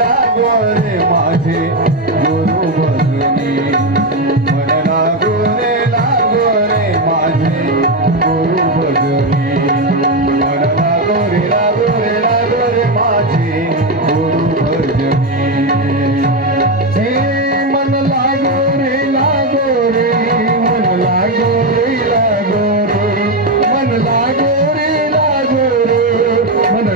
लागो रे माझे गुरु भजनी मन लागो रे माझे गुरु भजनी मन लागो रे माझे गुरु भजनी हे मन लागो रे मन लागो रे मन लागो रे मन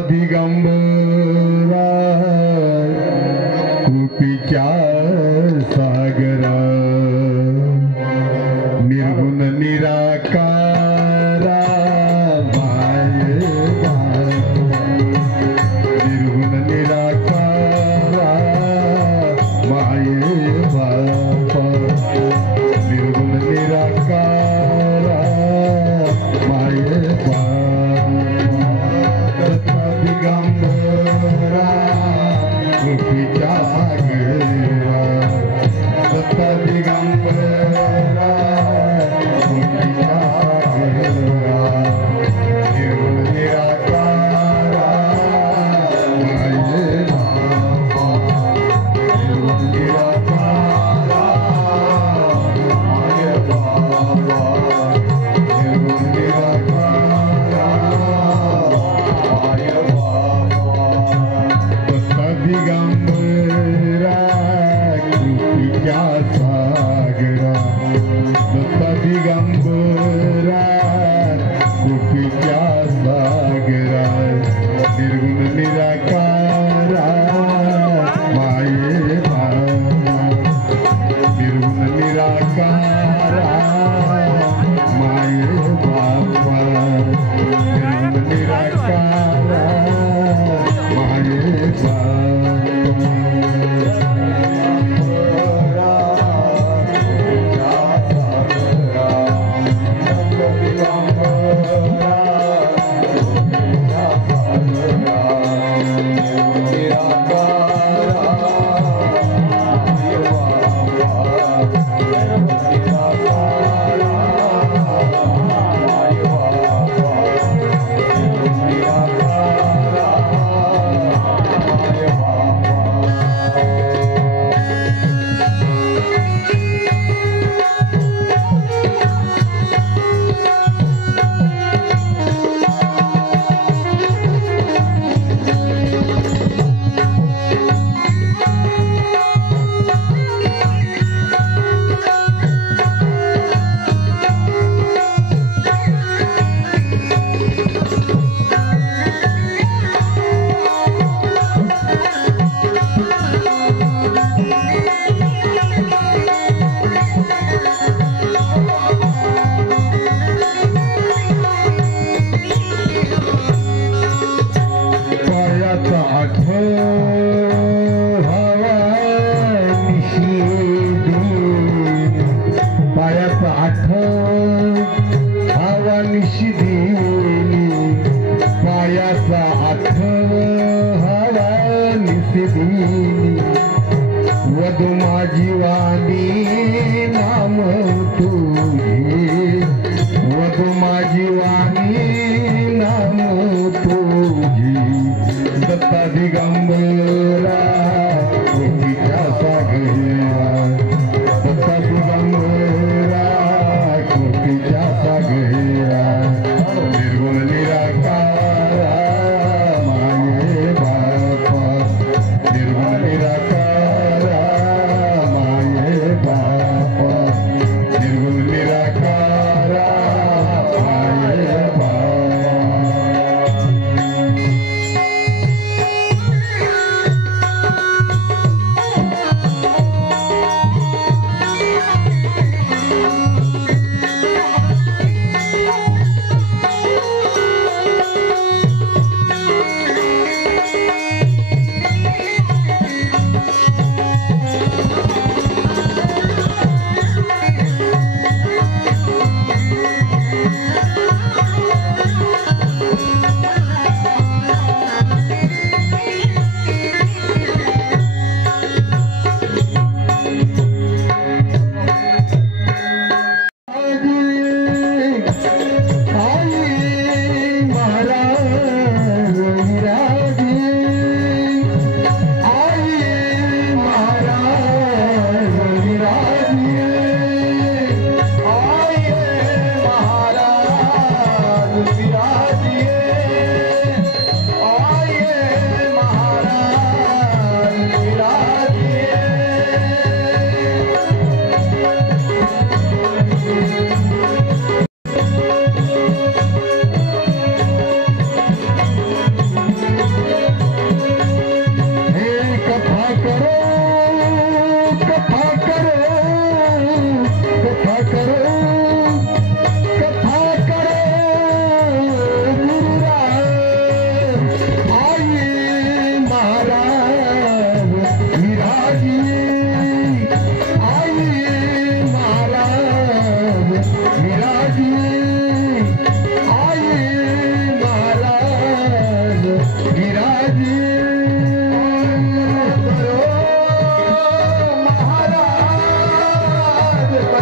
दिगंबरा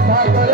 महाराज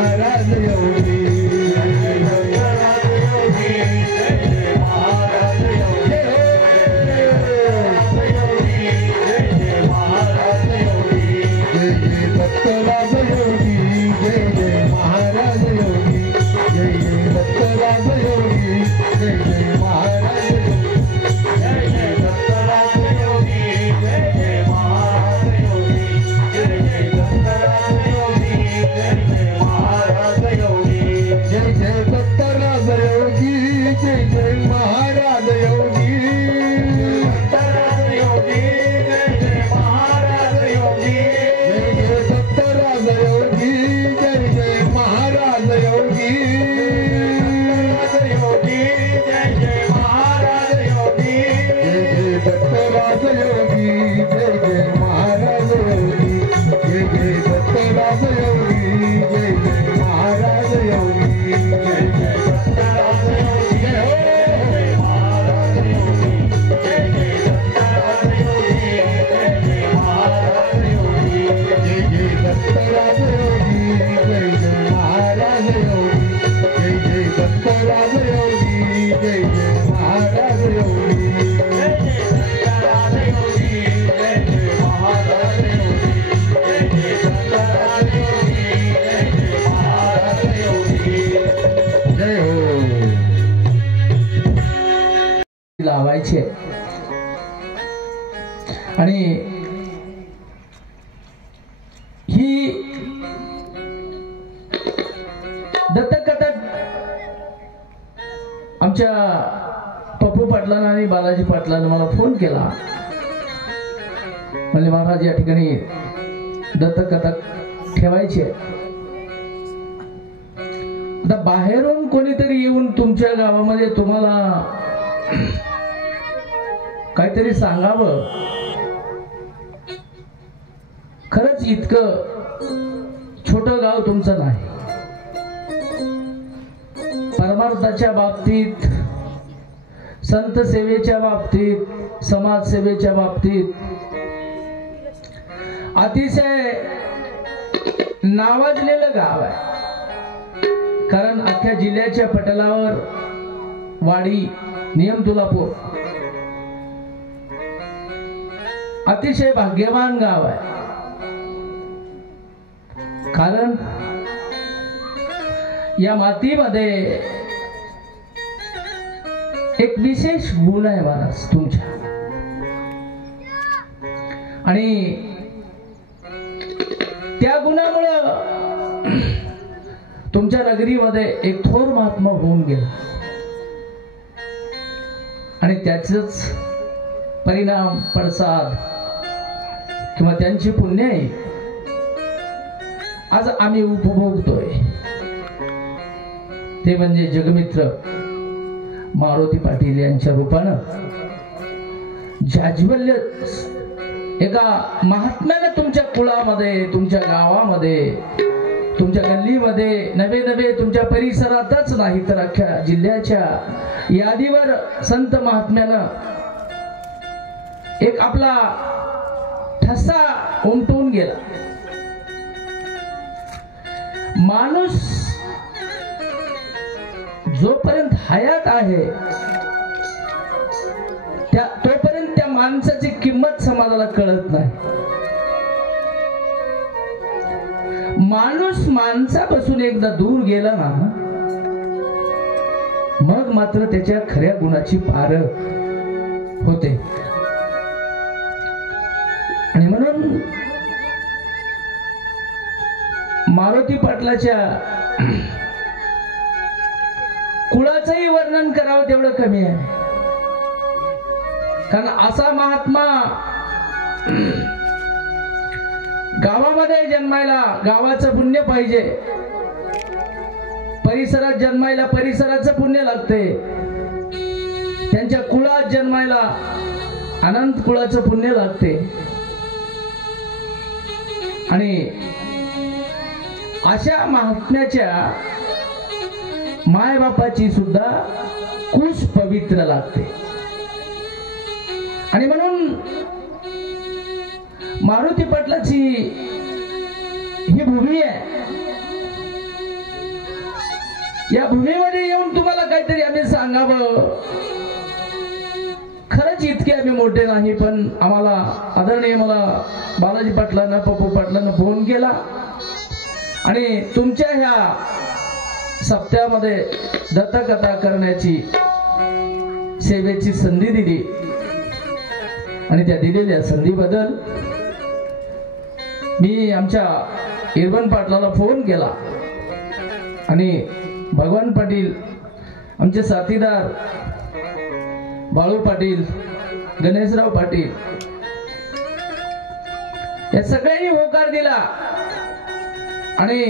महाराज योगी लावायचे आणि ही दत्तकथा आमच्या पप्पू पाटलांना आणि बालाजी पाटलांना मला फोन केला. म्हणजे महाराज या ठिकाणी दत्तकथा ठेवायची. आता बाहेरून कोणीतरी येऊन तुमच्या गावामध्ये तुम्हाला काहीतरी सांगावं, खरंच इतकं छोटं गाव तुमचं नाही. परमार्थाच्या बाबतीत, संत सेवेच्या बाबतीत, समाज सेवेच्या बाबतीत अतिशय नावाजलेलं गाव आहे. कारण अख्ख्या जिल्ह्याच्या पटलावर वाडी, नियम तुलापूर अतिशय भाग्यवान गाव आहे. कारण या मातीमध्ये एक विशेष गुण आहे महाराज तुमच्या. आणि त्या गुणामुळं तुमच्या नगरीमध्ये एक थोर महात्मा होऊन गेला आणि त्याचंच परिणाम, पडसाद किंवा त्यांची पुण्य आज आम्ही उपभोगतोय. ते म्हणजे जगमित्र मारुती पाटील यांच्या रूपानं जाज्वल्य एका महात्म्याने तुमच्या कुळामध्ये, तुमच्या गावामध्ये, तुमच्या गल्लीमध्ये नवे नवे तुमच्या परिसरातच नाही तर अख्ख्या जिल्ह्याच्या यादीवर संत महात्म्यानं एक आपला ठसा उमटून गेला. माणूस जोपर्यंत हयात आहे तोपर्यंत त्या माणसाची किंमत समाजाला कळत नाही. माणूस माणसापासून एकदा दूर गेला ना, मग मात्र त्याच्या खऱ्या गुणाची पार होते. आणि म्हणून मारुती पाटलाच्या कुळाचंही वर्णन करावं तेवढं कमी आहे. कारण असा महात्मा गावामध्ये जन्मायला गावाचं पुण्य पाहिजे, परिसरात जन्मायला परिसराचं पुण्य लागते, त्यांच्या कुळात जन्मायला अनंत कुळाचं पुण्य लागते. आणि अशा महात्म्याच्या मायबापाची सुद्धा कुश पवित्र लागते. आणि म्हणून मारुती पाटलाची ही भूमी आहे. या भूमीमध्ये येऊन तुम्हाला काहीतरी आम्ही सांगावं. खरंच इतके आम्ही मोठे नाही, पण आम्हाला आदरणीय मला बालाजी पाटलांना पप्पू पाटलांना फोन केला आणि तुमच्या ह्या सप्त्यामध्ये दत्तकथा करण्याची सेवेची संधी दिली आणि त्या दिलेल्या संधीबद्दल मी आमच्या इरवन पाटलाला फोन केला आणि भगवान पाटील, आमचे साथीदार बाळू पाटील, गणेशराव पाटील या सगळ्यांनी होकार दिला आणि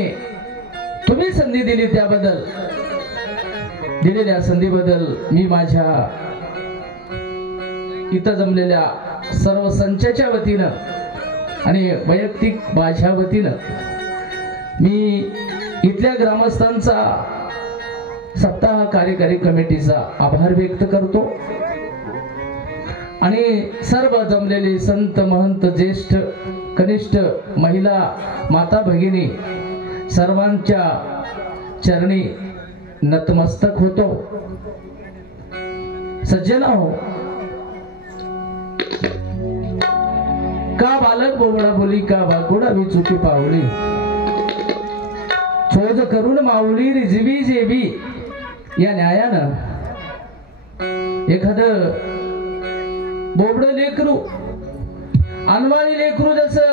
तुम्ही संधी दिली त्याबद्दल, दिलेल्या संधीबद्दल मी माझ्या इथं जमलेल्या सर्व संचाच्या वतीनं आणि वैयक्तिक माझ्या वतीनं मी इथल्या ग्रामस्थांचा, सप्ताह कार्यकारी कमिटीचा आभार व्यक्त करतो आणि सर्व जमलेले संत महंत, ज्येष्ठ कनिष्ठ महिला, माता भगिनी सर्वांच्या चरणी नतमस्तक होतो. सज्जनाहो, का बालक बोबडा बोली, का बागोडा मी चुकी पावली, छोज करून माऊली रिजवी जेवी. या न्यायानं एखाद बोबड लेकरू, अनवाळी लेकरू जसं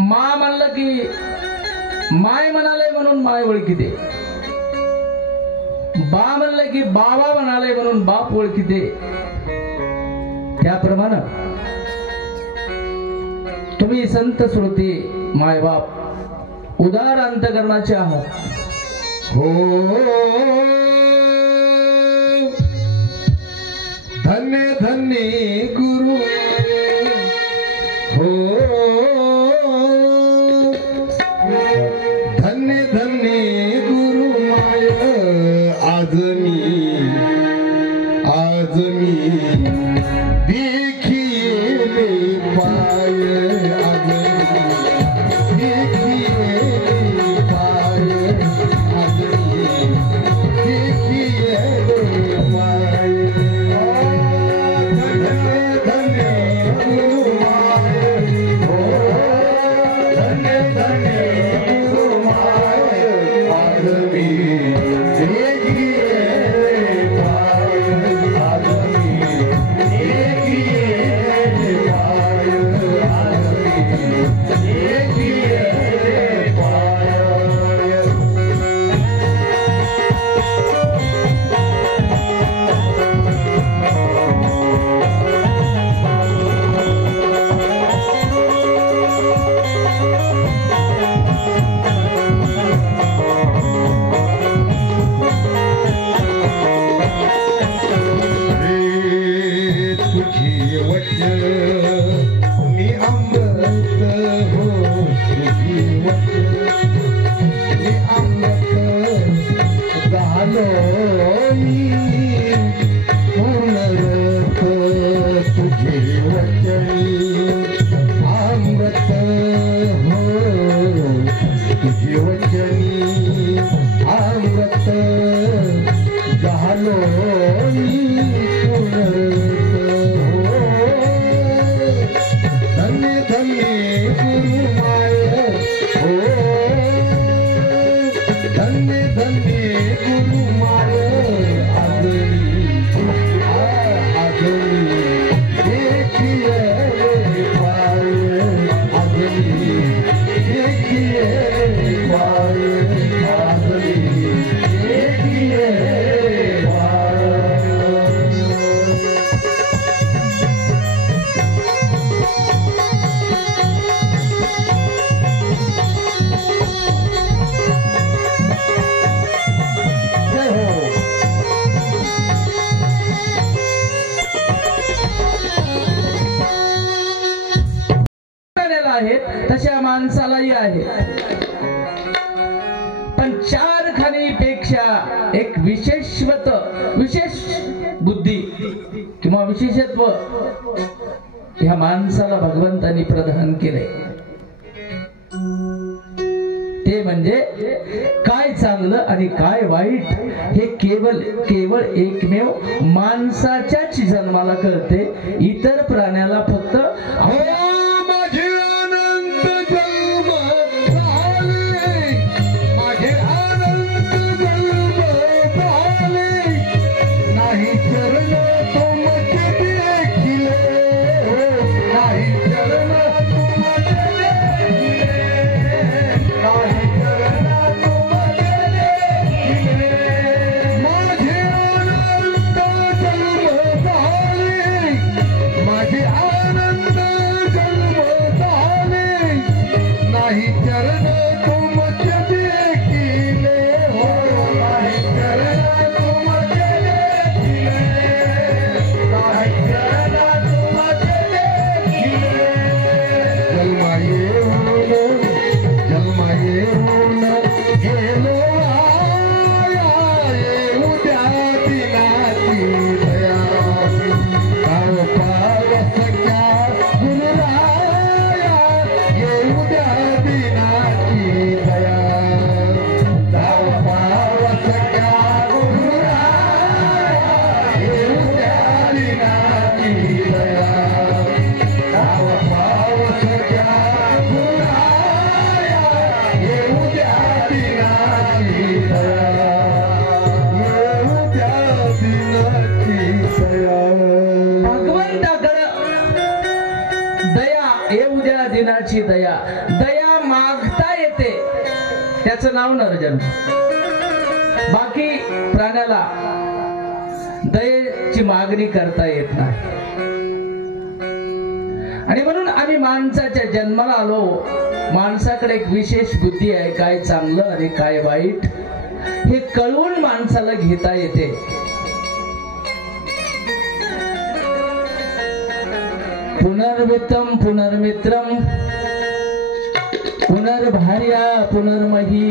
मा म्हणलं की माय म्हणाले म्हणून माय ओळखीते, बा म्हणलं की बाबा म्हणाले म्हणून बाप ओळखीते, त्याप्रमाणे तुम्ही संत श्रोते माय बाप उदार अंतकरणाचे आहात. हो धन्य धन्य गुरु, हो धन्य धन्य गुरु माय. आज मी देखिए पाय, आज देखिए पाय, आज देखिए पाय. धन्य धन्य गुरु माय, हो धन्य धन्य गुरु माय. आज मी देखिए पाय, आज मी देखिए पाय, आज मी देखिए पाय. रे तुझी वचन मी अमृत, हो तुझी वचन मी अमृत झालो मी पूर्णरत. तुझे वचन अमृत, हो तुझे वचनी अमृत झालो मी पूर्णरत. हो धन्य धन्य गुरु माय, हो धन्य धन्य गुरु माय. आज मी देखिए पाय, आज मी देखिए पाय, आज मी देखिए पाय. जय हो. आहेत तशा माणसालाही आहे, पण चार खाणीपेक्षा एक विशेष बुद्धी किंवा विशेषत्व ह्या माणसाला भगवंतांनी प्रदान केले. ते म्हणजे काय चांगलं आणि काय वाईट हे केवळ एकमेव माणसाच्याच जन्माला कळते. इतर प्राण्याला फक्त दया दया मागता येते, त्याचं नाव नरजन. बाकी प्राण्याला दयेची मागणी करता येत नाही. आणि म्हणून आम्ही माणसाच्या जन्माला आलो. माणसाकडे एक विशेष बुद्धी आहे, काय चांगलं आणि काय वाईट हे कळवून माणसाला घेता येते. पुनर्वित्तम पुनर्मित्रम पुनर्भार्या पुनर्मही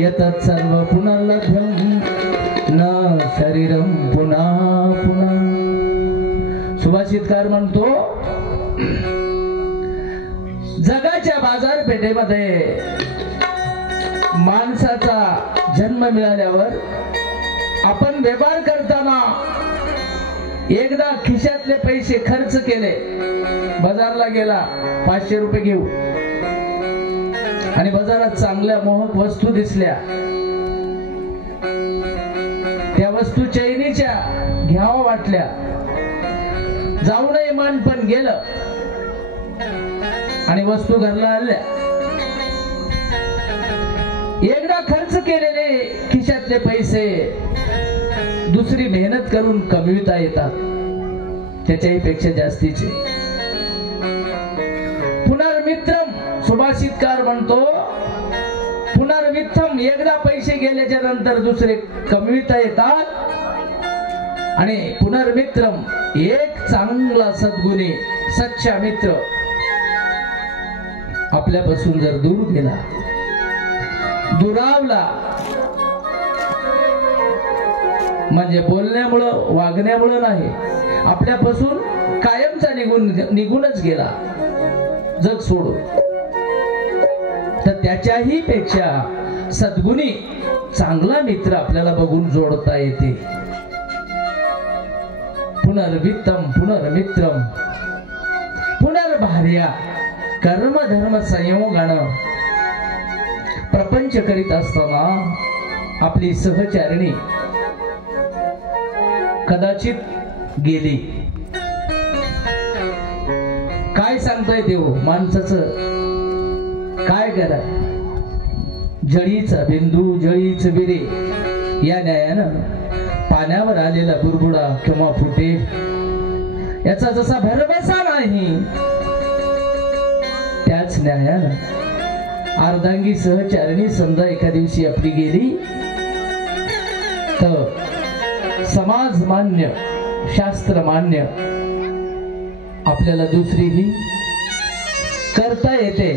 यतत् सर्व पुनर्लभ्यम न शरीरम पुन्हा पुन्हा. सुभाषितकार म्हणतो, जगाच्या बाजारपेठेमध्ये माणसाचा जन्म मिळाल्यावर आपण व्यवहार करताना एकदा खिशातले पैसे खर्च केले, बाजारला गेला 500 रुपये घेऊ, आणि बाजारात चांगल्या मोहक वस्तू दिसल्या, त्या वस्तू चैनीच्या घ्यावा वाटल्या, जाऊ नये मन पण गेलं आणि वस्तू घरला आणल्या. एकदा खर्च केलेले खिशातले पैसे दुसरी मेहनत करून कमविता येतात, त्याच्याही पेक्षा जास्तीचे. पुनर्मित्रम, सुभाषितकार म्हणतो, पुनर्वित्तम, एकदा पैसे गेल्याच्या नंतर दुसरे कमविता येतात. आणि पुनर्मित्रम, एक चांगला सद्गुणी सच्चा मित्र आपल्यापासून जर दूर गेला, दुरावला, म्हणजे बोलण्यामुळं वागण्यामुळं नाही, आपल्यापासून कायमचा निघूनच गेला जग सोडून, तर त्याच्याही पेक्षा सद्गुणी चांगला मित्र आपल्याला बघून जोडता येते. पुनर्वित्तम पुनर्मित्रम पुनर्भार्या, कर्म धर्म संयोगानं प्रपंच करीत असताना आपली सहचारिणी कदाचित गेली. काय सांगताय देव, माणसाचं काय करा, जळीचा बिंदू जळीच बिरे या न्यायानं पाण्यावर आलेला बुरबुडा केव्हा फुटे याचा जसा भरवसा नाही, त्याच न्यायानं अर्धांगी सहचारिणी समजा एका दिवशी आपली गेली तर समाज मान्य शास्त्र मान्य आपल्याला दुसरीही करता येते.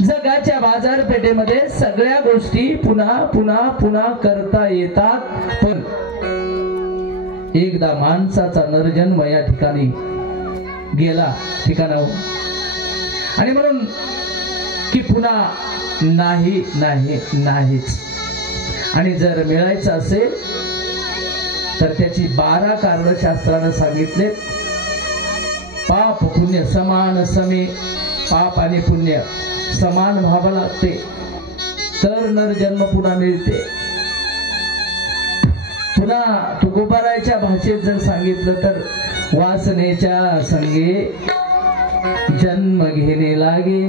जगाच्या बाजारपेठेमध्ये सगळ्या गोष्टी पुन्हा पुन्हा पुन्हा करता येतात, पण एकदा माणसाचा नरजन्म या ठिकाणी गेला ठिकाणावर. आणि म्हणून की पुन्हा नाही नाही नाहीच. आणि जर मिळायचं असेल तर त्याची 12 कारण शास्त्रानं सांगितले. पाप पुण्य समान समे, पाप आणि पुण्य समान व्हावं लागते तर नर जन्म पुन्हा मिळते. पुन्हा तुकोबारायच्या भाषेत जर सांगितलं तर वासनेच्या संगे जन्म घेणे लागे.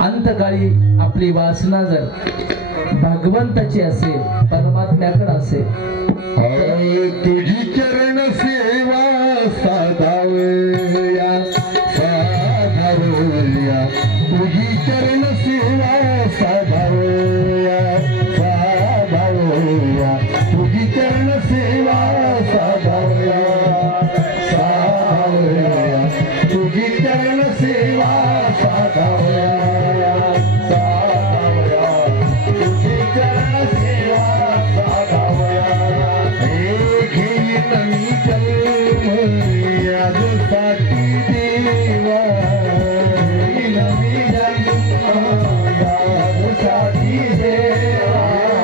अंतकाळी आपली वासना जर भगवंताची असेल, परमात्म्याकडे असेल, तुझी चरण सेवा साधावया साधावया, तुझी चरण सेवा साधावया साधावया, तुझी चरण सेवा साधावया साधावया, तुझी चरण सेवा साधावया साधावया, तुझी चरण सेवा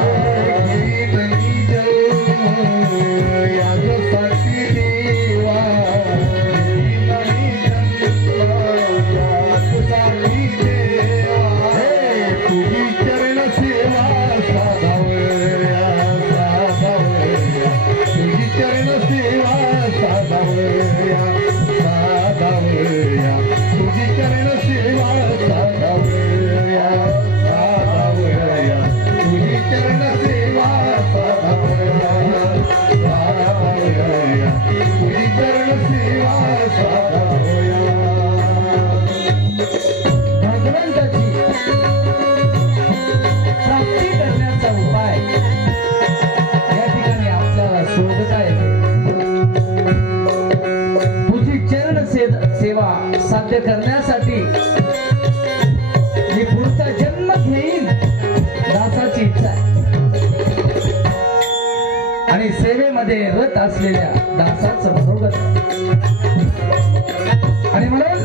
साधावया. सेवा साध्य करण्यासाठी मी पुढचा जन्म घेईन, दासाची इच्छा आहे. आणि सेवेमध्ये रत असलेल्या दासाचं मनोगत. आणि म्हणून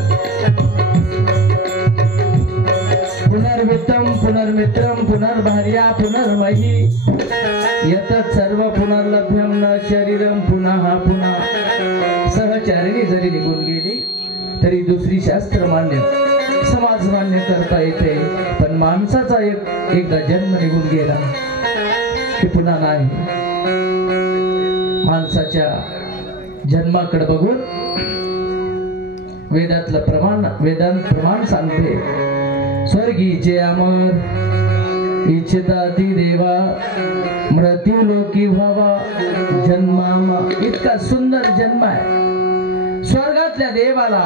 पुनर्वित्तम पुनर्मित्रम पुनर्भार्या पुनर्मही यतत् सर्व पुनर्लभ्यम न शरीरम पुन्हा पुन्हा. सहचारिणी जरी निघून गेली तरी दुसरी शास्त्र मान्य समाज मान्य करता येते, पण माणसाचा एकदा जन्म निघून गेला की पुन्हा नाही. माणसाच्या जन्माकडे बघून वेदातलं वेदांत प्रमाण सांगते. स्वर्गीचे अमर इच्छिता ती देवा, मृत्यू लोकी व्हावा जन्मामा. इतका सुंदर जन्म आहे. स्वर्गातल्या देवाला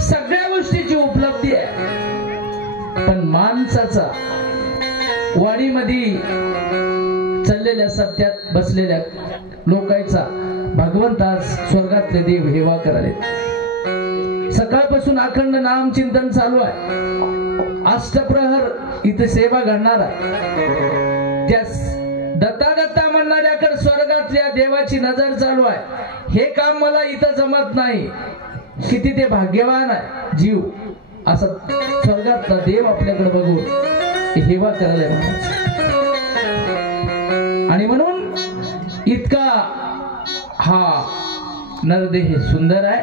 सगळ्या गोष्टीची उपलब्धी आहे, पण माणसाचा वाडीमध्ये चाललेल्या सत्यात बसलेल्या लोकांचा भगवंतास स्वर्गातले देव हेवा कराले. सकाळपासून अखंड नाम चिंतन चालू आहे. अष्टप्रहर इथे सेवा घडणार आहे. त्या दत्ता दत्ता म्हणणाऱ्याकडे स्वर्गातल्या देवाची नजर चालू आहे. हे काम मला इथं जमत नाही. किती ते भाग्यवान आहे जीव, असा स्वर्गातला देव आपल्याकडे बघून हेवा करायला म्हणायचं. आणि म्हणून इतका हा नरदेह सुंदर आहे.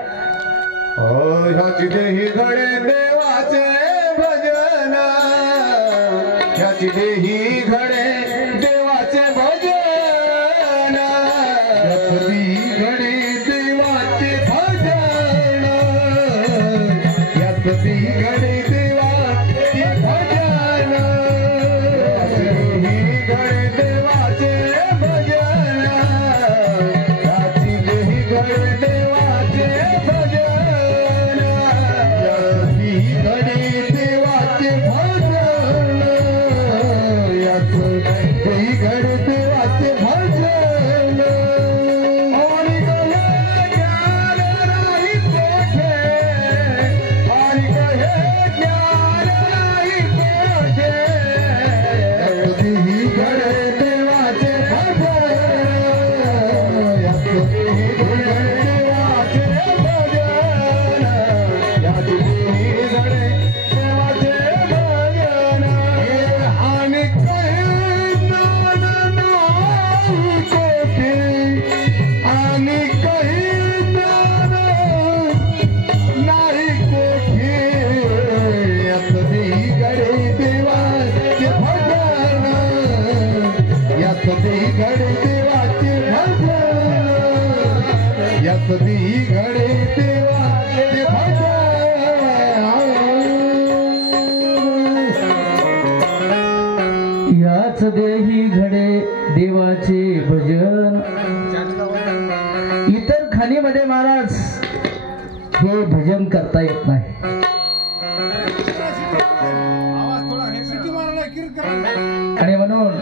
ह्याची देही घडे देवाचे भजन, ह्याची देही घडे देवाचे भजन, ह्याची घडे देवाचे भजन, ह्याची घडे देवाचे भजन, ह्याची घडे देवाचे भजन, ह्याची देही घडे देवाचे भजन. घडे देवाचे भजन, याच देही घडे देवाचे भजन याच देही घडे देवाचे भजन याच देही घडे देवाचे भजन. इतर खाणीमध्ये महाराज हे भजन करता येत नाही. आणि म्हणून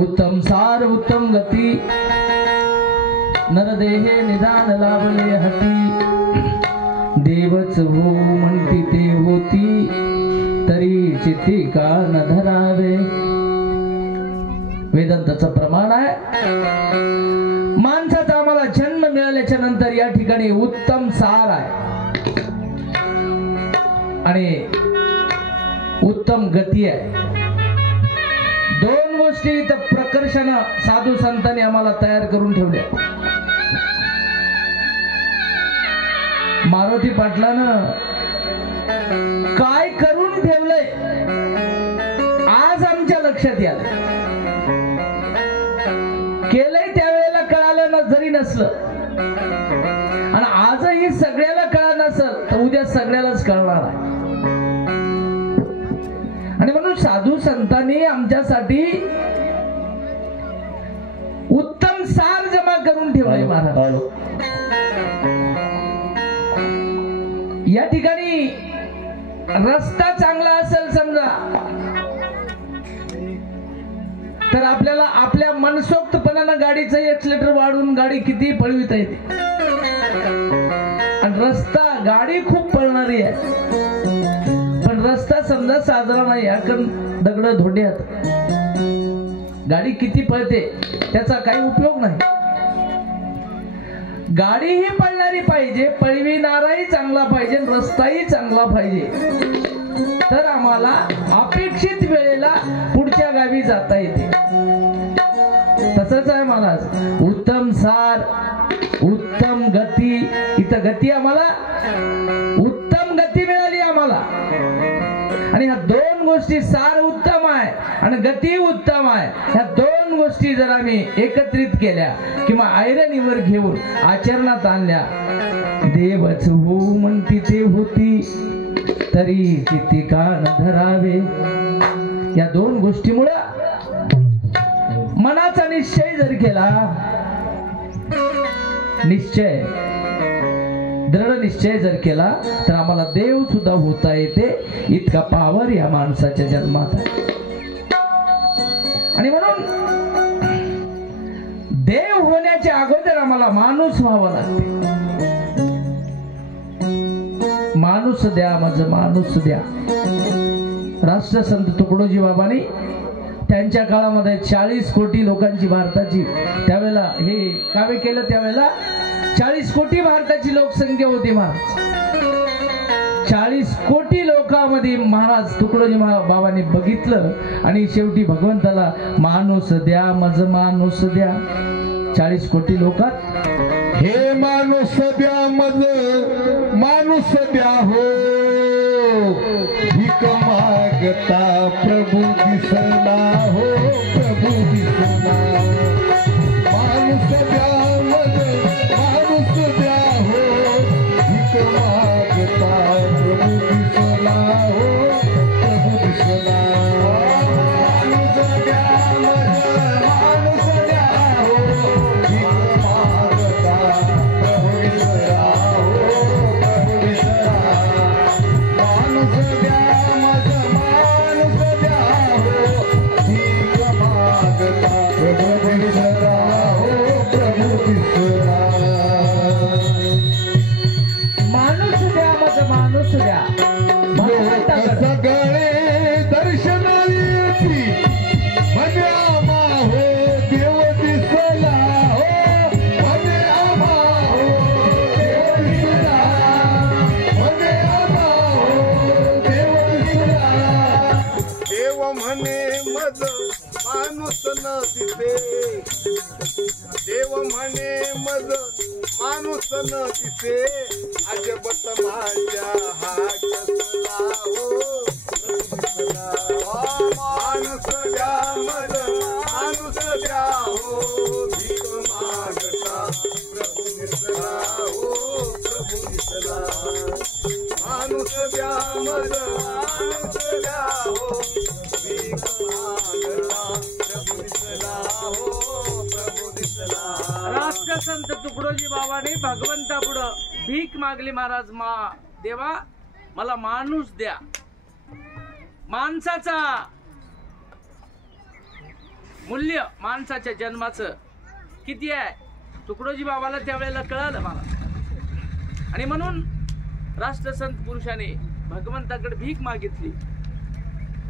उत्तम सार उत्तम गती नरदेहे निदान लाभले हती. देवच हो म्हणती ते होती तरी चित्ती का न धरावे. वेदांताचं प्रमाण आहे. माणसाचा आम्हाला जन्म मिळाल्याच्या नंतर या ठिकाणी उत्तम सार आहे आणि उत्तम गती आहे. दोन गोष्टी तर प्रकर्षण साधू संतांनी आम्हाला तयार करून ठेवल्या. मारुती पाटलानं काय करून ठेवलंय आज आमच्या लक्षात आलं. केलंय त्यावेळेला कळालं ना जरी नसलं आणि आजही सगळ्याला कळलं नसल तर उद्या सगळ्यालाच कळणार आहे. आणि म्हणून साधू संतांनी आमच्यासाठी उत्तम सार जमा करून ठेवलंय महाराज. या ठिकाणी रस्ता चांगला असेल समजा तर आपल्याला आपल्या मनसोक्तपणानं गाडीचं एक्सिलेटर वाढवून गाडी किती पळविता येते. आणि रस्ता गाडी खूप पळणारी आहे पण रस्ता समजा साजरा नाही कारण दगड धोंड्यात गाडी किती पळते त्याचा काही उपयोग नाही. गाडी ही पळणारी पाहिजे, पळविणाराही चांगला पाहिजे, रस्ताही चांगला पाहिजे तर आम्हाला अपेक्षित वेळेला पुढच्या गावी जाता येते. तसंच आहे महाराज. उत्तम सार उत्तम गती. इथं गती आम्हाला उत्तम गती मिळाली आम्हाला. आणि ह्या दोन गोष्टी सार उत्तम आहे आणि गती उत्तम आहे. ह्या दोन गोष्टी जर आम्ही एकत्रित केल्या किंवा ऐरणीवर घेऊन आचरणात आणल्या देवच हो म्हणती ते होती तरी किती कान धरावे. या दोन गोष्टीमुळे मनाचा निश्चय जर केला निश्चय दृढ निश्चय जर केला तर आम्हाला देव सुद्धा होता येते. इतका पावर या माणसाच्या जन्मात आहे. आणि म्हणून देव होण्याच्या अगोदर आम्हाला माणूस व्हावा लागते. माणूस द्या माझं माणूस द्या. राष्ट्रसंत तुकडोजी बाबांनी त्यांच्या काळामध्ये 40 कोटी लोकांची भारताची त्यावेळेला हे काव्य केलं. त्यावेळेला 40 कोटी भारताची लोकसंख्या होती महाराज. 40 कोटी लोकांमध्ये महाराज तुकडोजी बाबांनी बघितलं आणि शेवटी भगवंताला माणूस द्या माझं माणूस द्या. 40 कोटी लोकात हे माणूस द्या मज माणूस द्या हो. भीक मागता प्रभू दिसला हो प्रभू दिसला. माणूस द्या मज माणूस द्या हो. भीक मागता प्रभू दिसला हो प्रभू दिसला. माणूस द्या मज माणूस द्या हो. भीक मागता प्रभू दिसला हो प्रभू दिसला. माणूस द्या मज माणूस द्या हो. भीक मागता प्रभू दिसला हो प्रभू दिसला. माणूस द्या माझं माणूस द्या. लोक सगळे दर्शनाला येती म्हणे आम्हा हो देव दिसला हो. म्हणे आम्हा हो देव दिसला. म्हणे आम्हा हो देव दिसला. देव म्हणे मज माणूस न दिसे. देव म्हणे मज माणूस न दिसे. अजबत माझ्या हा कसला हो दिसला. द्या मज माणूस द्या हो भीक मागला प्रभू दिसला हो प्रभू दिसला. राष्ट्रसंत तुकडोजी बाबाने भगवंता पुढं भीक मागली महाराज. देवा मला माणूस द्या. माणसाचा मूल्य माणसाच्या जन्माचं किती आहे तुकडोजी बाबाला त्यावेळेला कळालं मला. आणि म्हणून राष्ट्रसंत पुरुषाने भगवंताकडे भीक मागितली.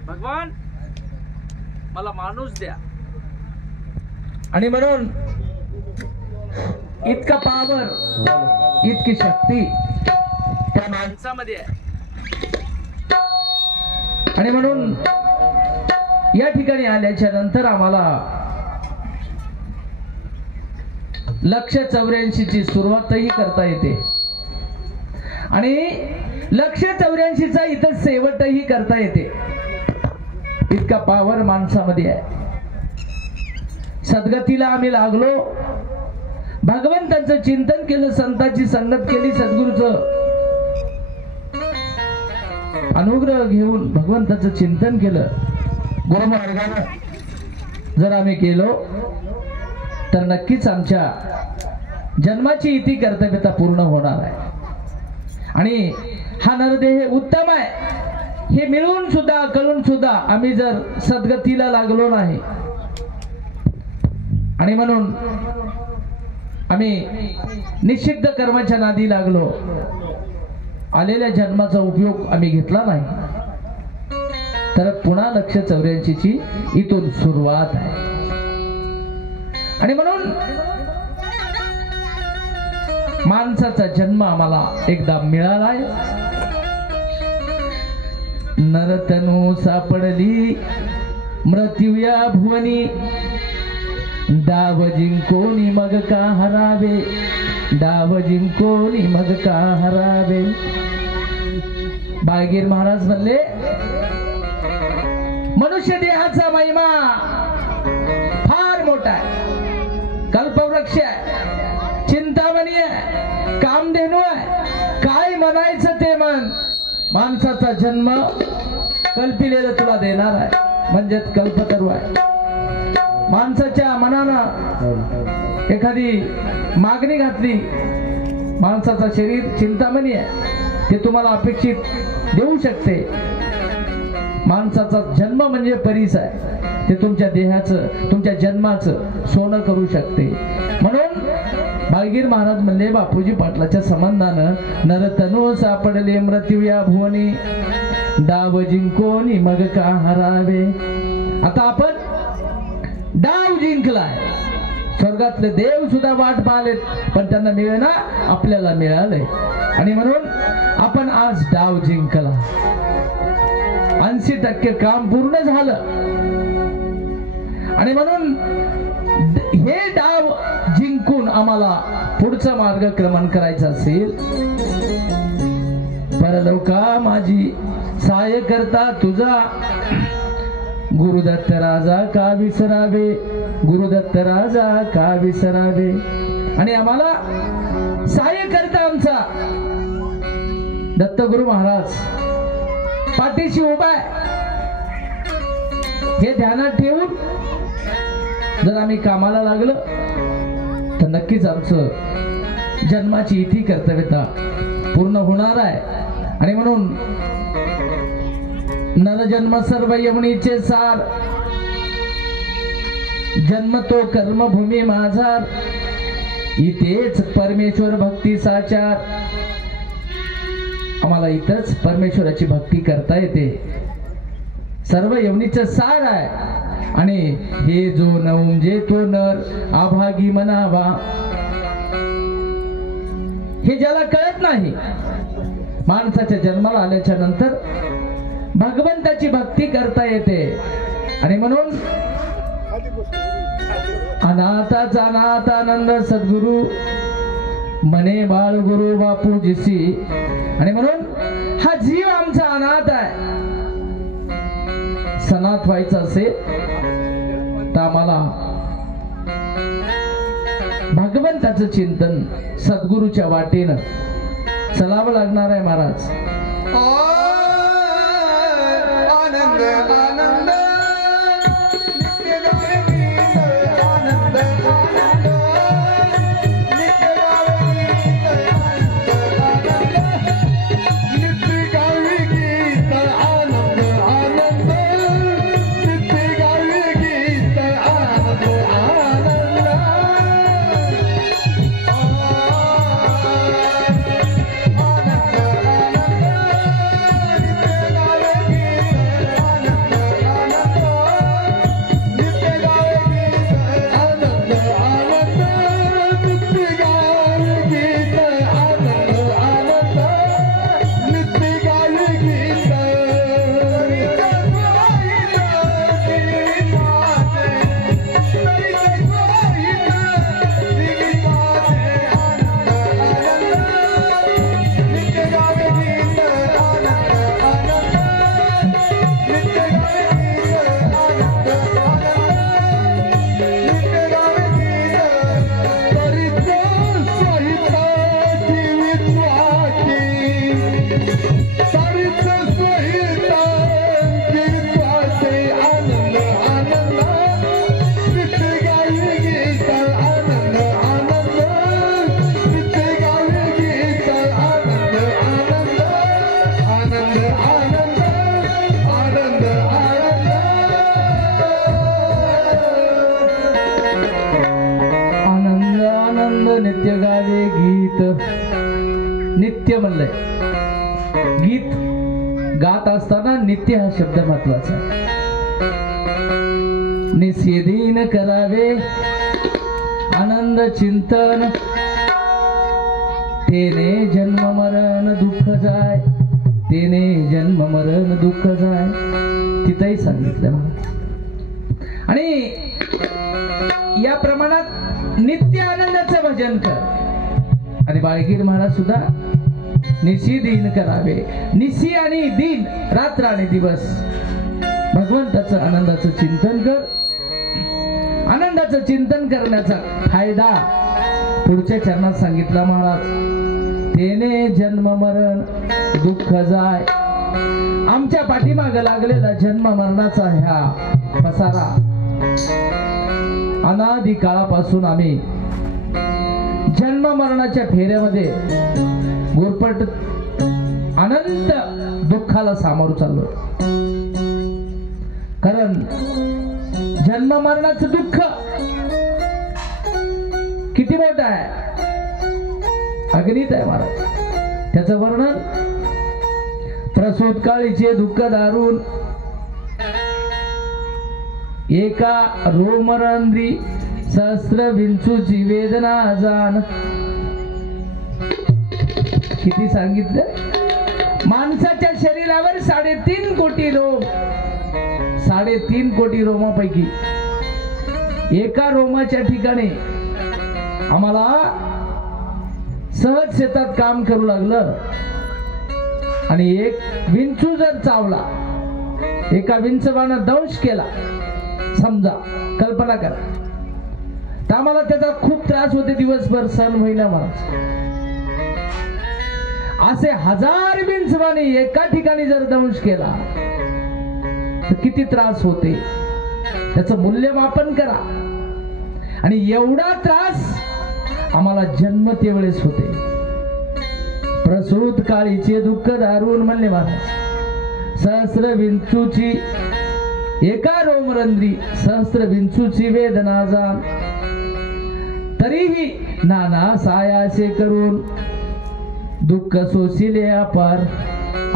भगवान मला माणूस द्या. आणि म्हणून इतका पावर इतकी शक्ती त्या माणसामध्ये आहे. आणि म्हणून या ठिकाणी आल्याच्या नंतर आम्हाला 184 ची सुरुवातही करता येते आणि 184 चा इथं शेवटही करता येते. इतका पावर माणसामध्ये आहे. सद्गतीला आम्ही लागलो, भगवंतांचं चिंतन केलं, संतांची संगत केली, सद्गुरूचं अनुग्रह घेऊन भगवंताचं चिंतन केलं. गुरुमार्गानं जर आम्ही गेलो तर नक्कीच आमच्या जन्माची इति कर्तव्यता पूर्ण होणार आहे. आणि हा नरदेह उत्तम आहे हे मिळून सुद्धा कळून सुद्धा आम्ही जर सद्गतीला लागलो नाही आणि म्हणून आम्ही निषिद्ध कर्माच्या नादी लागलो, आलेल्या जन्माचा उपयोग आम्ही घेतला नाही, तर पुन्हा 184 ची इथून सुरुवात आहे. आणि म्हणून माणसाचा जन्म आम्हाला एकदा मिळालाय. नरतनु सापडली मृत्यूया भुवनी, डाव जिंकोनी मग का हरावे, डाव जिंकोनी मग का हरावे. बाळगीर महाराज म्हणले मनुष्य देहाचा महिमा फार मोठा आहे, कल्पवृक्ष आहे, चिंतामणी आहे, कामधेनू आहे, काय म्हणायचं ते मन. माणसाचा जन्म कल्पिलेलं तुला देणार आहे म्हणजे कल्पतरू आहे. माणसाच्या मनानं एखादी मागणी घातली, माणसाचं शरीर चिंतामणी आहे, ते तुम्हाला अपेक्षित देऊ शकते. माणसाचा जन्म म्हणजे परीस आहे, ते तुमच्या देहाचं तुमच्या जन्माचं सोनं करू शकते. म्हणून बाळगीर महाराज म्हणले बापूजी पाटलाच्या संबंधानं नरतनु सापडले मृत्यू या भुवनी, डाव जिंकोनी मग का हरावे. आता आपण डाव जिंकलाय. स्वर्गातले देव सुद्धा वाट पाहलेत पण त्यांना मिळेना, आपल्याला मिळालंय. आणि म्हणून आपण आज डाव जिंकला. 80% काम पूर्ण झालं. आणि म्हणून हे डाव जिंकून आम्हाला पुढचा मार्गक्रमण करायचा असेल, परलोका माझी सहाय्य करता तुझा, गुरुदत्त राजा का विसरावे, गुरुदत्त राजा का विसरावे. आणि आम्हाला सहाय्य करता आमचा दत्तगुरु महाराज पाठीशी उभा आहे. हे ध्यानात ठेवून जर आम्ही कामाला लागलो तर नक्कीच आमचं जन्माची इति कर्तव्यता पूर्ण होणार आहे. आणि म्हणून नरजन्म सर्व यमुनीचे सार, जन्म तो कर्मभूमी माझा, इथेच परमेश्वर भक्ती साचार. आम्हाला इथंच परमेश्वराची भक्ती करता येते. सर्व यमुनीचं सार आहे. आणि हे जो नवजे तो नर आभागी म्हणावा, हे ज्याला कळत नाही, माणसाच्या जन्माला आल्याच्या नंतर भगवंताची भक्ती करता येते. आणि म्हणून अनाथाचा अनाथ आनंद सद्गुरु म्हणे बाळ गुरु बापू जिसी. आणि म्हणून हा जीव आमचा अनाथ आहे. सनाथ व्हायचं असेल तर आम्हाला भगवंताचं चिंतन सद्गुरूच्या वाटेनं चलावं लागणार आहे महाराज. आनंद आनंद नित्य गावे गीत आनंद आनंद नित्य गावे गीत आनंद आनंद नित्य गावे गीत आनंद आनंद नित्य गावे गीत आनंद नित्य गावे गीत नित्य म्हणलंय गीत गात असताना नित्य हा शब्द महत्वाचा आहे निस्यदीन करावे आनंद चिंतन तेने जन्म मरण दुःख जाय तेने जन्म मरण दुःख जाय तिथंही सांगितलं मला आणि या प्रमाणात नित्य आनंदाचं भजन कर आणि बाळगीर महाराज सुद्धा निशी दिन करावे निशी आणि दिन रात्र आणि दिवस भगवंताचं आनंदाचं चिंतन कर आनंदाचं चिंतन करण्याचा फायदा पुढच्या चरणात सांगितला महाराज तेने जन्म मरण दुःख जाय आमच्या पाठीमागे लागलेला जन्म मरणाचा ह्या पसारा अनादी काळापासून आम्ही जन्म मरणाच्या फेऱ्यामध्ये गुरपट अनंत दुःखाला सामोरं चाललो कारण जन्म मरणाचं दुःख किती मोठं आहे अगणित आहे महाराज त्याचं वर्णन प्रसूत काळीचे दुःख दारून एका रोमरंद्री सहस्र विंचूची वेदना जाण किती सांगितलं माणसाच्या शरीरावर 3.5 कोटी रोम 3.5 कोटी रोमापैकी एका रोमाच्या ठिकाणी आम्हाला सहज शेतात काम करू लागलं आणि एक विंचू जर चावला एका विंचवानं दंश केला समजा कल्पना करा तर आम्हाला त्याचा खूप त्रास होते दिवसभर सण होईना मला असे 1000 विंचवाने एका ठिकाणी जर दंश केला तर किती त्रास होते त्याचं मूल्यमापन करा आणि एवढा त्रास आम्हाला जन्मते वेळेस होते प्रसूत काळीचे दुःख दारून म्हणले महाराज सहस्र विंचूची एका रोमरंद्री सहस्र विंचूची वेदना जाण तरीही नाना सायासे करून दुःख सोसिले अपार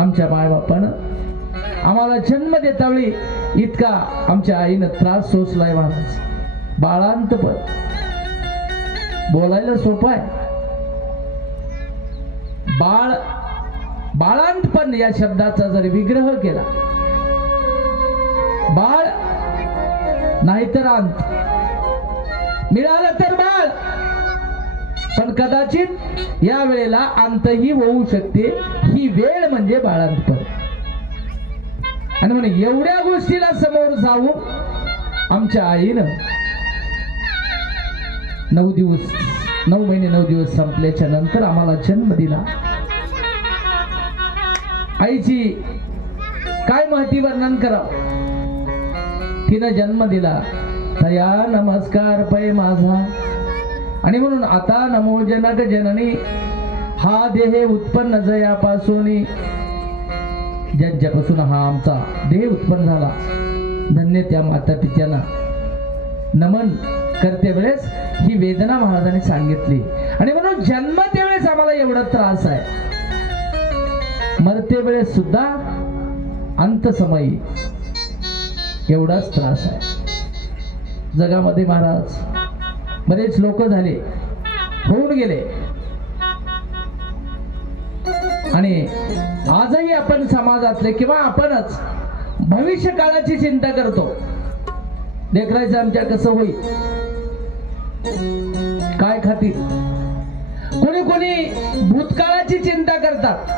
आमच्या मायबापानं आम्हाला जन्म देता वेळी इतका आमच्या आईनं त्रास सोसलाय महाराज बाळांतपण बोलायला सोपं आहे बाळांतपण या शब्दाचा जर विग्रह केला बाळ नाहीतर अंत मिळालं तर बाळ पण कदाचित या वेळेला अंतही होऊ शकते ही वेळ म्हणजे बाळांतपण आणि म्हणून एवढ्या गोष्टीला समोर जाऊन आमच्या आईनं 9 महिने 9 दिवस संपल्याच्या नंतर आम्हाला जन्म दिला आईची काय महती वर्णन करावं. तिनं जन्म दिला तया नमस्कार पै माझा. आणि म्हणून आता नमो जनक जननी हा देह उत्पन्न जयापासून ज्यांच्यापासून हा आमचा देह उत्पन्न झाला. धन्य त्या माता पित्यांना नमन करते वेळेस ही वेदना महाराजांनी सांगितली. आणि म्हणून जन्मते वेळेस आम्हाला एवढा त्रास आहे, मरते वेळेस सुद्धा अंतसमयी एवढाच त्रास आहे. जगामध्ये महाराज बरेच लोक झाले, होऊन गेले. आणि आजही आपण समाजातले किंवा आपणच भविष्य काळाची चिंता करतो. लेकरायचं आमच्या कसं होईल, काय खातील. कोणी कोणी भूतकाळाची चिंता करतात.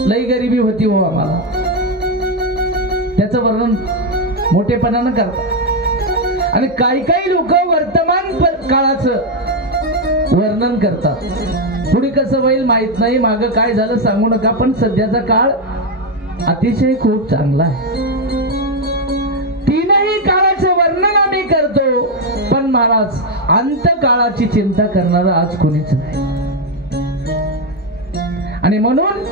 लई गरिबी होती हो आम्हाला, त्याचं वर्णन मोठेपणानं करतात. आणि काही काही लोक वर्तमान काळाचं वर्णन करतात. पुढे कसं होईल माहित नाही, मागं काय झालं सांगू नका, पण सध्याचा काळ अतिशय खूप चांगला आहे. तीनही काळाचं वर्णन आम्ही करतो, पण महाराज अंतकाळाची चिंता करणारं आज कोणीच नाही. आणि म्हणून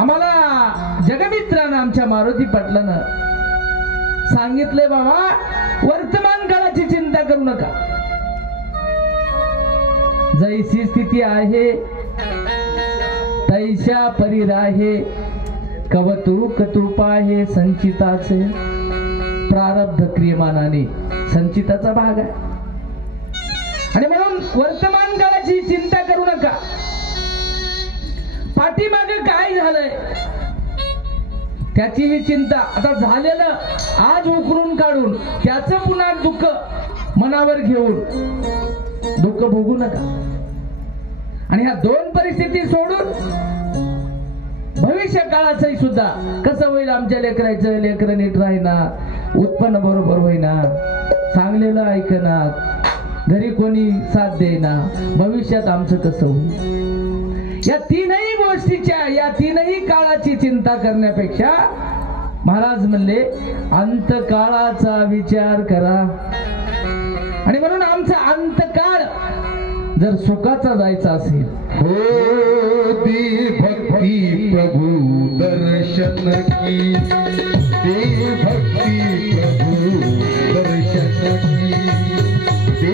आम्हाला जगमित्रानं आमच्या मारुती पाटलानं सांगितले, बाबा वर्तमान काळाची चिंता करू नका. जैसी स्थिती आहे तैशा परी राहे, कवतुक कृपाहे संचिताचे. प्रारब्ध क्रियमानाने संचिताचा भाग आहे. आणि म्हणून वर्तमान काळाची चिंता करू नका. पाठीमागे काय झालंय त्याची ही चिंता. आता झालेलं आज उकरून काढून त्याचं पुन्हा दुःख मनावर घेऊन दुःख भोगू नका. आणि ह्या दोन परिस्थिती सोडून भविष्य काळाचंही सुद्धा कसं होईल, आमच्या लेकरायचं, लेकरं नीट राहीना, उत्पन्न बरोबर होईना, सांगलेलं ऐकना, घरी कोणी साथ देईना, भविष्यात आमचं कसं होईल. या तीनही गोष्टीच्या, या तीनही काळाची चिंता करण्यापेक्षा महाराज म्हणले अंतकाळाचा विचार करा. आणि म्हणून आमचा अंतकाळ जर सुखाचा जायचा असेल, होती भक्ती प्रभु दर्शन की, दे भक्ती प्रभु दर्शन की, दे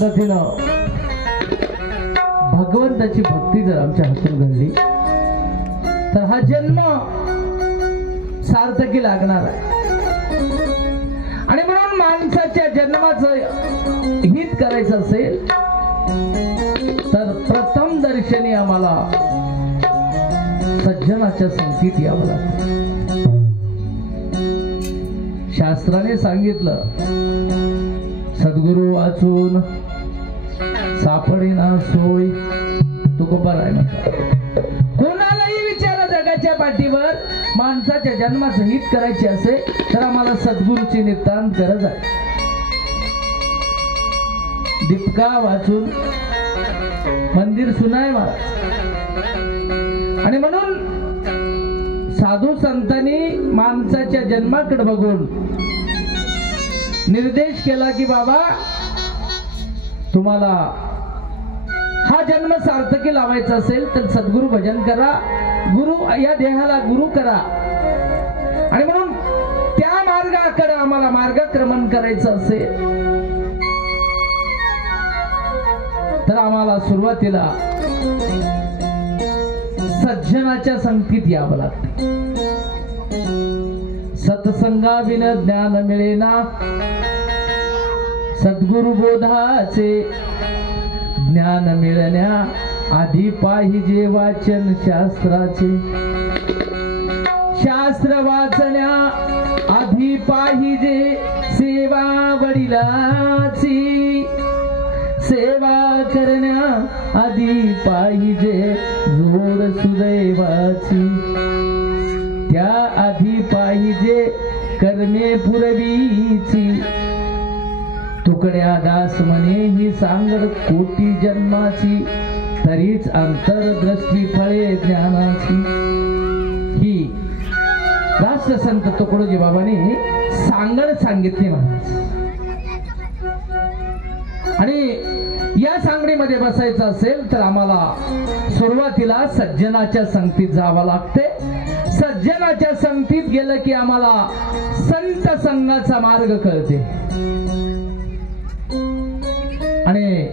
पद्धतीनं भगवंताची भक्ती जर आमच्या हातून घडली तर हा जन्म सार्थकी लागणार आहे. आणि म्हणून माणसाच्या जन्माचं हित करायचं असेल तर प्रथम दर्शनी आम्हाला सज्जनाच्या संगतीत यावं लागतं. शास्त्राने सांगितलं, सद्गुरु वाचून सापडेना सोय. तुकोबाराय म्हणतात, कोणालाही विचारा जगाच्या पाठीवर माणसाच्या जन्माचं हित करायचे असेल तर आम्हाला सद्गुरूची नितांत गरज आहे. दीपका वाचून मंदिर सुनाय महाराज. आणि म्हणून साधू संतांनी माणसाच्या जन्माकडे बघून निर्देश केला की बाबा तुम्हाला हा जन्म सार्थकी लावायचा असेल तर सद्गुरु भजन करा, गुरु या देहाला गुरु करा. आणि म्हणून त्या मार्गाकडे आम्हाला मार्गक्रमण करायचं असेल तर आम्हाला सुरुवातीला सज्जनाच्या संगतीत यावं लागते. सत्संगाविन ज्ञान मिळेना, सद्गुरु बोधाचे ज्ञान मिळण्या आधी पाहिजे वाचन शास्त्राचे. शास्त्र वाचण्या आधी पाहिजे सेवा वडिलाची. सेवा करण्या आधी पाहिजे जोड सुदैवाची. त्या आधी पाहिजे कर्मे पुरवीची. तुकड्या दास म्हणे ही सांगड कोटी जन्माची, तरीच अंतरदृष्टी फळे ज्ञानाची. ही राष्ट्रसंत तुकडोजी बाबांनी सांगड सांगितली महाराज. आणि या सांगडीमध्ये बसायचं असेल तर आम्हाला सुरुवातीला सज्जनाच्या संगतीत जावं लागते. सज्जनाच्या संगतीत गेलं की आम्हाला संत संघाचा मार्ग कळते. आणि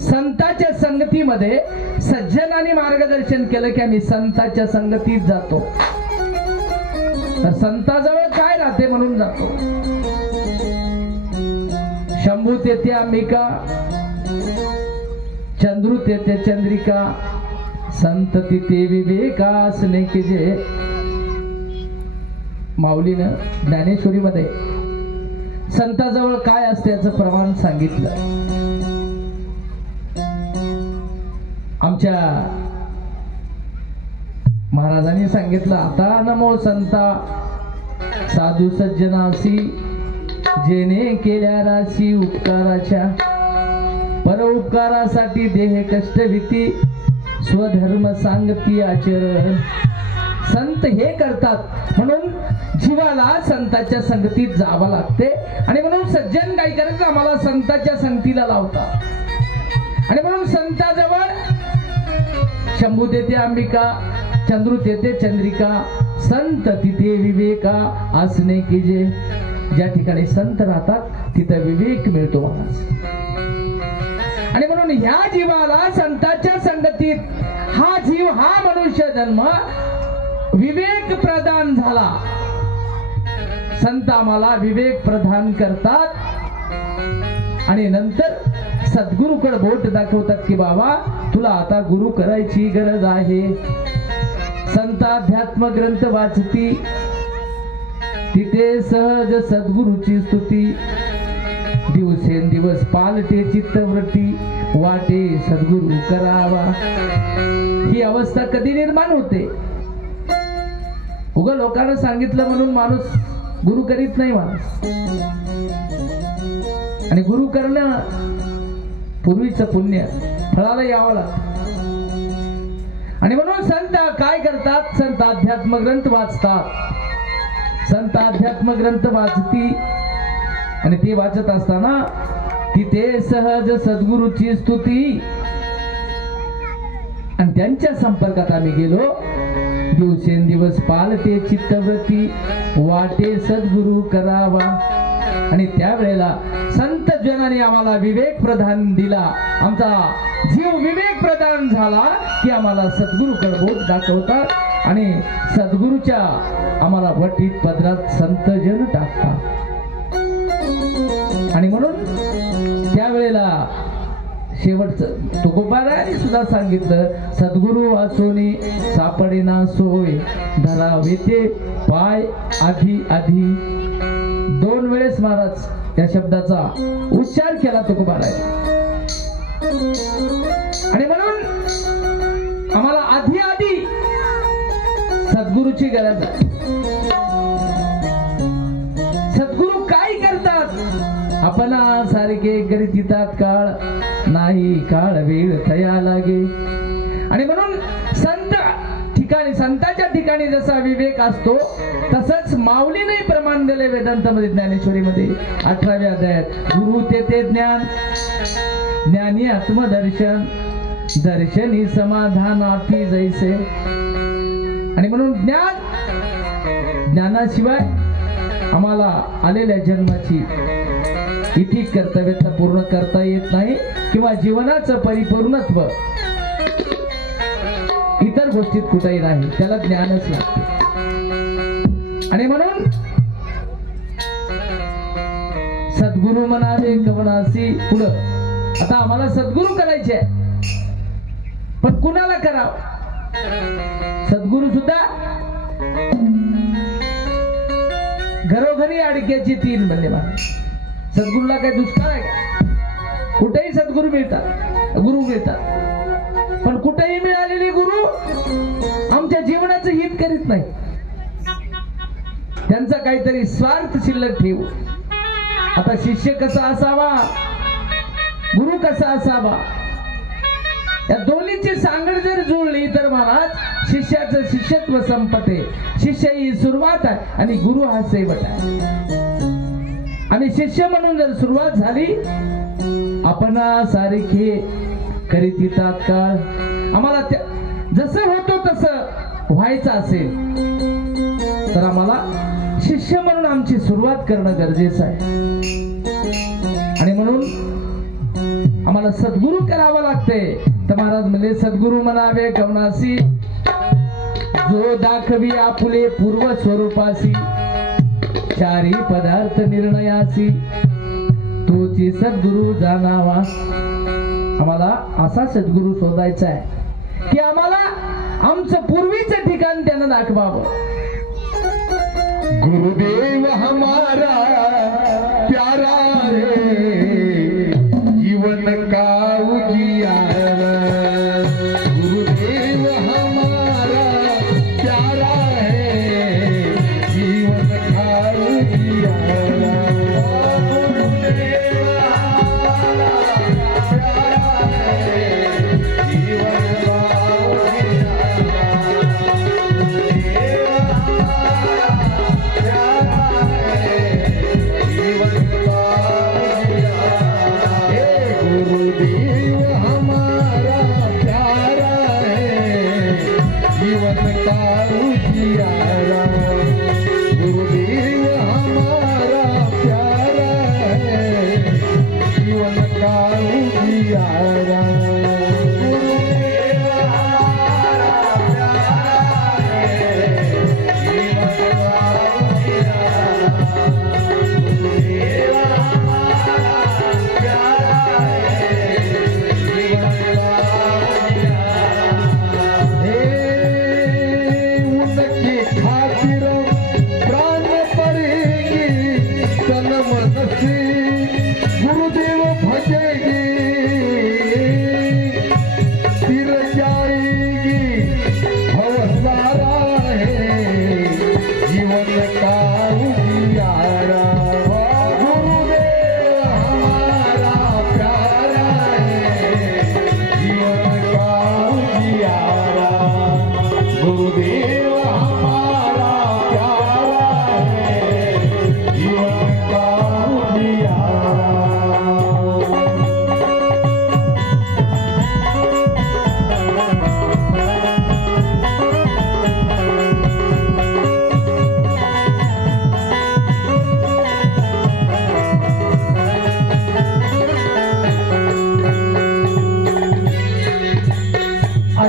संताच्या संगतीमध्ये सज्जनाने मार्गदर्शन केलं की आम्ही संताच्या संगतीत जातो. तर संताजवळ काय राहते म्हणून जातो. शंभू तेथे अंबिका, चंद्रू तेथे चंद्रिका, संत तिथे विवेका असणे की जे. माऊलीनं ज्ञानेश्वरीमध्ये संताजवळ काय असते याचं प्रमाण सांगितलं. आमच्या महाराजांनी सांगितलं, आता नमो संता साधू सज्जनासी, जेने केल्या राशी उपकाराच्या. पर उपकारासाठी देह कष्ट भीती, स्वधर्म सांगती आचरण. संत हे करतात म्हणून जीवाला संताच्या संगतीत जावं लागते. आणि म्हणून सज्जन काय करायचं, आम्हाला संताच्या संगतीला लावतात. आणि म्हणून संताजवळ शंभू तेथे अंबिका, चंद्रू तेथे चंद्रिका, संत तिथे विवेका असणे की जे. ज्या ठिकाणी संत राहतात तिथं विवेक मिळतो महाराज. आणि म्हणून ह्या जीवाला संताच्या संगतीत हा जीव, हा मनुष्य जन्म विवेक प्रदान झाला. संत आम्हाला विवेक प्रदान करतात आणि नंतर सद्गुरूकडे बोट दाखवतात की बाबा तुला आता गुरु करायची गरज आहे. संत अध्यात्म ग्रंथ वाचती, तिथे सहज सद्गुरूची स्तुती. दिवसेंदिवस पालटे चित्तवृत्ती, वाटे सद्गुरु करावा. ही अवस्था कधी निर्माण होते. उगा लोकांना सांगितलं म्हणून माणूस गुरु करीत नाही माणूस. आणि गुरु करणं पूर्वीचं पुण्य, फळाला यावं लागतं. आणि म्हणून संत काय करतात, संत अध्यात्म ग्रंथ वाचतात. संत अध्यात्म ग्रंथ वाचती आणि ते वाचत असताना तिथे सहज सद्गुरूची स्तुती. आणि त्यांच्या संपर्कात आम्ही गेलो. दिवसेंदिवस पालते चित्तवृत्ती, वाटे सद्गुरु करावा. आणि त्यावेळेला संत संत जनाने आम्हाला विवेक प्रदान दिला. आमचा जीव विवेक प्रदान झाला की आम्हाला सद्गुरूकडे बोट दाखवतात आणि सद्गुरूच्या आम्हाला वटीत पदरात संत जन टाकतात. आणि म्हणून त्यावेळेला शेवटचं तुकोबारायांनी सुद्धा सांगितलं, सद्गुरू वाचोनी सापडेना सोय धरावे ते पाय आधी आधी. 2 वेळेस महाराज या शब्दाचा उच्चार केला तुकोबाराय. आणि म्हणून आम्हाला आधी आधी सद्गुरूची गरज आहे. सद्गुरू काय करतात? आपण सारखे करीत येतात काळ नाही काळ वेळ थया लागे. आणि म्हणून संताच्या ठिकाणी जसा विवेक असतो तसंच माऊलीने प्रमाण दिले वेदांतामध्ये ज्ञानेश्वरीमध्ये 18व्या अध्यायात. गुरु ते ज्ञान ज्ञानी आत्मदर्शन दर्शनी समाधान आपी जैसे. आणि म्हणून ज्ञानाशिवाय आम्हाला आलेल्या जन्माची इति कर्तव्यता पूर्ण करता येत नाही किंवा जीवनाचं परिपूर्णत्व इतर गोष्टीत कुठेही नाही. त्याला ज्ञानच लागते. आणि म्हणून सद्गुरू म्हणावे कवनासी पुढं. आता आम्हाला सद्गुरू करायचे पण कुणाला करावं? सद्गुरू सुद्धा घरोघरी अडक्याची 3 म्हणले. सद्गुरूला काही दुष्काळ आहे का? कुठेही सद्गुरू मिळतात, गुरु मिळतात. पण कुठेही मिळालेले गुरु आमच्या जीवनाचं हित करीत नाही. त्यांचा काहीतरी स्वार्थ शिल्लक ठेवू. आता शिष्य कसा असावा, गुरु कसा असावा, या दोन्हीची सांगड जर जुळली तर महाराज शिष्याचं शिष्यत्व संपते. शिष्य ही सुरुवात आहे आणि गुरु हा शेवट आहे. आणि शिष्य म्हणून जर सुरुवात झाली, आपण सारखे करीत येतात काळ आम्हाला जसं होतो तसं व्हायचं असेल तर आम्हाला शिष्य म्हणून आमची सुरुवात करणं गरजेचं आहे. आणि म्हणून आम्हाला सद्गुरू करावं लागते. तर महाराज म्हणजे सद्गुरू म्हणावे कवनासी जो दाखवी आपुले पूर्व स्वरूपासी 4 पदार्थ निर्णयासी तोची सद्गुरू जाणावा. आम्हाला असा सद्गुरू शोधायचा आहे की आम्हाला आमचं पूर्वीचं ठिकाण त्यानं दाखवावं. गुरुदेव हमारा प्यारा रे जीवन का उजियारा. गुरुदेव हमारा प्यारा है जीवन का उजियारा. गुरुदेव हमारा प्यारा है जीवन का उजियारा.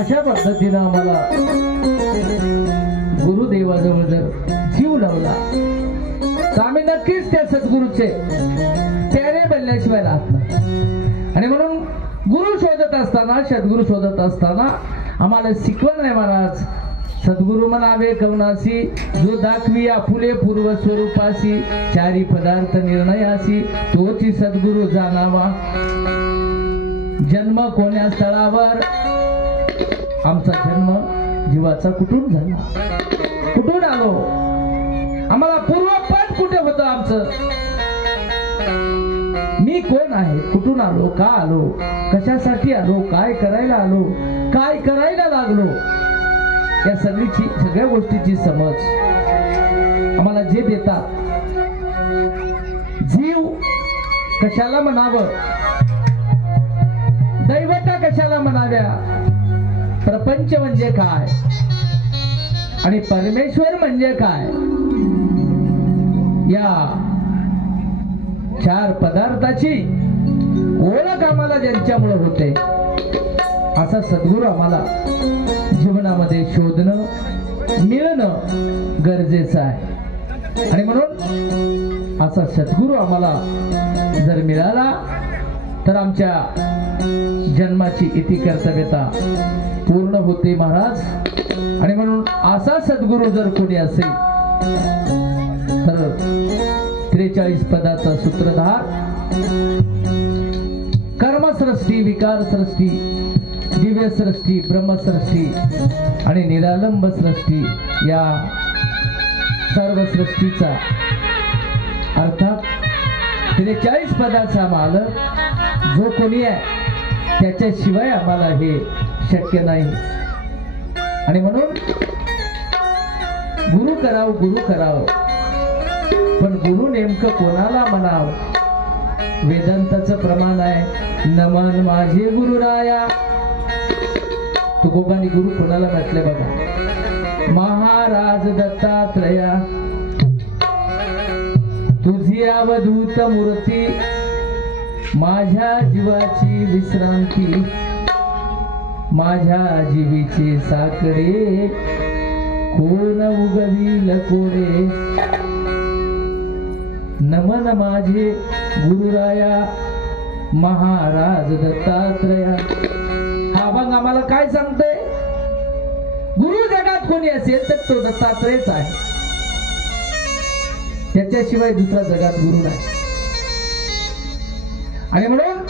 अशा पद्धतीनं आम्हाला गुरुदेवाजवळ जर जीव लावला तर आम्ही नक्कीच त्या सद्गुरूचे प्यारे बनल्याशिवाय राहत नाही. आणि म्हणून गुरु शोधत असताना, सद्गुरु शोधत असताना आम्हाला शिकवण आहे महाराज. सद्गुरु म्हणावे कवनासी, जो दाखवी आपुले पूर्व स्वरूपासी, चारी पदार्थ निर्णयासी, तोची सद्गुरु जाणावा. जन्म कोण्या स्थळावर, आमचा जन्म जीवाचा कुठून झाला, कुठून आलो, आम्हाला पूर्वपद कुठे होतं आमचं, मी कोण आहे, कुठून आलो, का आलो, कशासाठी आलो, काय करायला आलो, काय करायला लागलो, या सगळ्या गोष्टीची समज आम्हाला जे देतात. जीव कशाला म्हणावं, दैवता कशाला म्हणाव्या, प्रपंच म्हणजे काय आणि परमेश्वर म्हणजे काय, या चार पदार्थाची ओळख आम्हाला ज्यांच्यामुळे होते असा सद्गुरू आम्हाला जीवनामध्ये शोधणं, मिळणं गरजेचं आहे. आणि म्हणून असा सद्गुरू आम्हाला जर मिळाला तर आमच्या जन्माची इति कर्तव्यता पूर्ण होते महाराज. आणि म्हणून असा सद्गुरू जर कोणी असेल तर 43 पदाचा सूत्रधार, कर्मसृष्टी, विकार सृष्टी, दिव्य सृष्टी, ब्रह्मसृष्टी आणि निरालंब सृष्टी या सर्व सृष्टीचा अर्थात 43 पदाचा मालक जो कोणी आहे त्याच्याशिवाय आम्हाला हे शक्य नाही. आणि म्हणून गुरु कराव, पण गुरु नेमकं कोणाला म्हणाव. वेदांताचं प्रमाण आहे, नमन माझे गुरुराया. तुकोबांनी गुरु कोणाला म्हटले बघा, महाराज दत्तात्रया, तुझी अवधूत मूर्ती, माझ्या जीवाची विश्रांती, माझ्या जीवीचे साकडे, कोण उगवील कोडे. नमन माझे गुरुराया, महाराज दत्तात्रया. हा अभंग आम्हाला काय सांगते, गुरु जगात कोणी असेल तर तो दत्तात्रयच आहे, त्याच्याशिवाय दुसरा जगात गुरु नाही. आणि म्हणून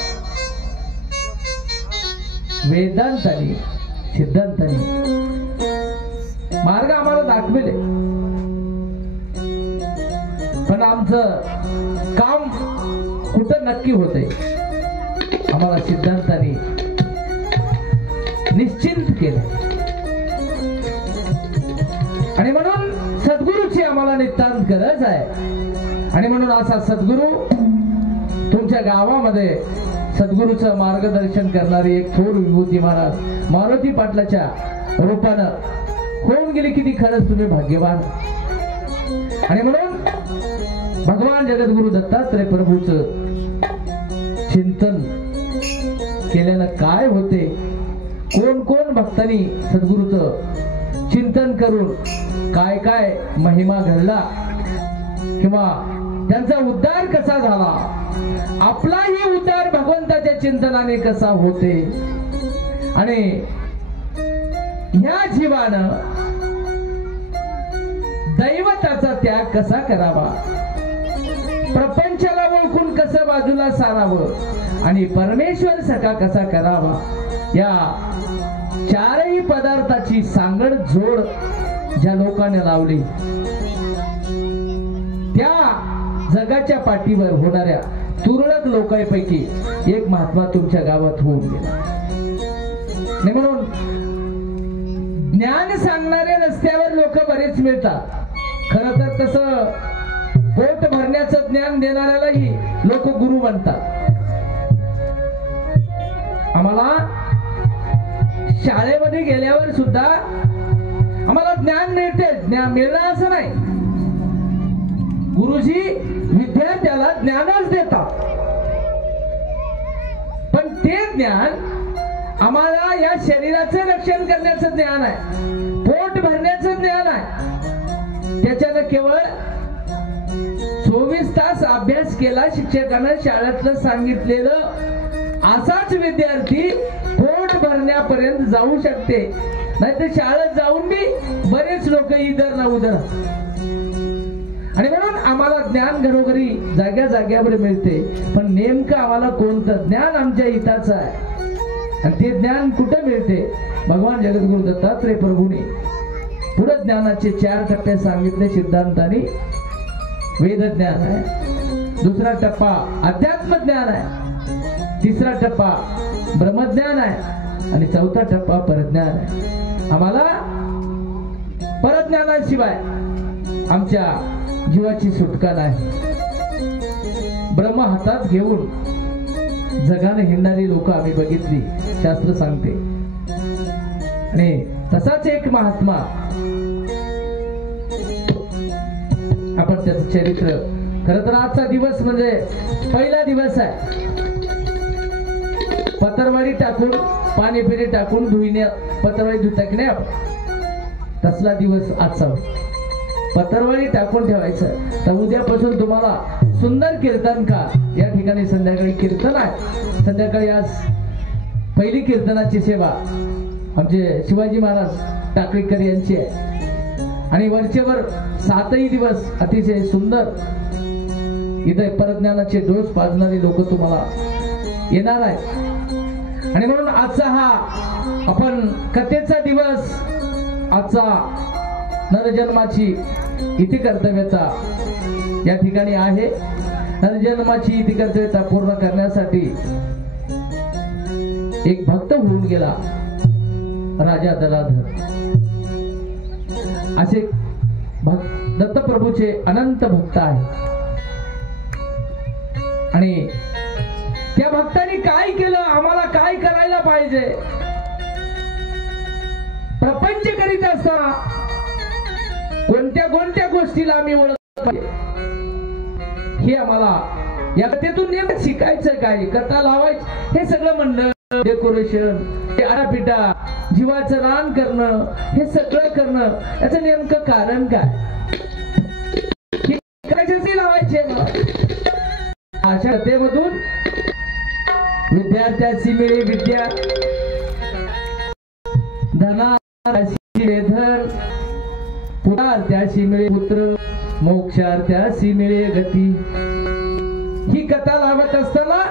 वेदांतानी, सिद्धांतानी मार्ग आम्हाला दाखविले, पण आमचं काम कुठं नक्की होते आम्हाला सिद्धांतानी निश्चिंत केलं. आणि म्हणून सद्गुरूची आम्हाला नितांत गरज आहे. आणि म्हणून असा सद्गुरू तुमच्या गावामध्ये सद्गुरूचं मार्गदर्शन करणारी एक थोर विभूती महाराज मारुती पाटलाच्या रूपानं होऊन गेली. किती खरंच तुम्ही भाग्यवान. आणि म्हणून भगवान जगद्गुरु दत्तात्रय प्रभूचं चिंतन केल्यानं काय होते, कोण कोण भक्तांनी सद्गुरूचं चिंतन करून काय काय महिमा घडला किंवा त्यांचा उद्धार कसा झाला, आपलाही उद्धार भगवंताच्या चिंतनाने कसा होते. आणि ह्या जीवानं दैवताचा त्याग कसा करावा, प्रपंचाला ओळखून कसं बाजूला सारावं आणि परमेश्वर सखा कसा करावा, या चारही पदार्थाची सांगड जोड ज्या लोकांनी लावली त्या जगाच्या पाठीवर होणाऱ्या तुरळक लोकांपैकी एक महात्मा तुमच्या गावात होऊन गेला. आणि म्हणून ज्ञान सांगणारे रस्त्यावर लोक बरेच मिळतात. खरं तर तसं पोट भरण्याचं ज्ञान देणाऱ्यालाही लोक गुरु म्हणतात. आम्हाला शाळेमध्ये गेल्यावर सुद्धा आम्हाला ज्ञान मिळते, ज्ञान मिळणार असं नाही. गुरुजी विद्यार्थ्याला ज्ञानच देतात, पण ते ज्ञान आम्हाला या शरीराचं रक्षण करण्याचं ज्ञान आहे, पोट भरण्याचं ज्ञान आहे. त्याच्यानं केवळ 24 तास अभ्यास केला शिक्षकानं शाळेतलं सांगितलेलं असाच विद्यार्थी पोट भरण्यापर्यंत जाऊ शकते. नाहीतर शाळेत जाऊन बी बरेच लोक इधर ना उधर. आणि म्हणून आम्हाला ज्ञान घरोघरी जाग्या जाग्यावर मिळते, पण नेमकं आम्हाला कोणतं ज्ञान आमच्या हिताचं आहे आणि ते ज्ञान कुठे मिळते? भगवान जगद्गुरु दत्तात्रय प्रभूने पुढे ज्ञानाचे 4 टप्पे सांगितले सिद्धांतानी. वेद ज्ञान आहे, दुसरा टप्पा अध्यात्म ज्ञान आहे, तिसरा टप्पा ब्रह्मज्ञान आहे आणि चौथा टप्पा परज्ञान आहे. आम्हाला परज्ञानाशिवाय आमच्या जीवाची सुटका नाही. ब्रह्म हातात घेऊन जगाने हिंडणारी लोक आम्ही बघितली, शास्त्र सांगते. आणि तसाच एक महात्मा, आपण त्याचं चरित्र, खरं तर आजचा दिवस म्हणजे पहिला दिवस आहे. पतरवाडी टाकून पाणी फिरी टाकून धुईने पतरवाडी धुता की नाही आपण, तसला दिवस आजचा. पतरवाडी टाकून ठेवायचं. तर उद्यापासून तुम्हाला सुंदर कीर्तन का या ठिकाणी संध्याकाळी कीर्तन आहे. संध्याकाळी आज पहिली कीर्तनाची सेवा आमचे शिवाजी महाराज टाकळीकर यांची आहे. आणि वरचेवर 7ही दिवस अतिशय सुंदर इथे परज्ञानाचे डोस पाजणारी लोक तुम्हाला येणार आहेत. आणि म्हणून आजचा हा आपण कथेचा दिवस, आजचा नरजन्माची इति कर्तव्यता या ठिकाणी आहे. नरजन्माची इति कर्तव्यता पूर्ण करण्यासाठी एक भक्त होऊन गेला, राजा दलाधर. असे दत्तप्रभूचे अनंत भक्त आहेत. आणि त्या भक्तांनी काय केलं, आम्हाला काय करायला पाहिजे? प्रपंच करीत असताना कोणत्या कोणत्या गोष्टीला आम्ही ओळखलं पाहिजे हे आम्हाला या कथेतून नेमकं शिकायचं. काय कथा लावायची, हे सगळं मंडळ, डेकोरेशन, आडापिटा, जीवाचं रान करणं, हे सगळं करणं, याचं नेमकं कारण काय? कशासाठी लावायचे? अशा कथेमधून विद्यार्थ्याची मिळे विद्या, धनार्थ्याशी मिळे धन, पुत्रार्थ्याशी मिळे पुत्र, मोक्षार्थ्याशी मिळे गती. ही कथा लावत असताना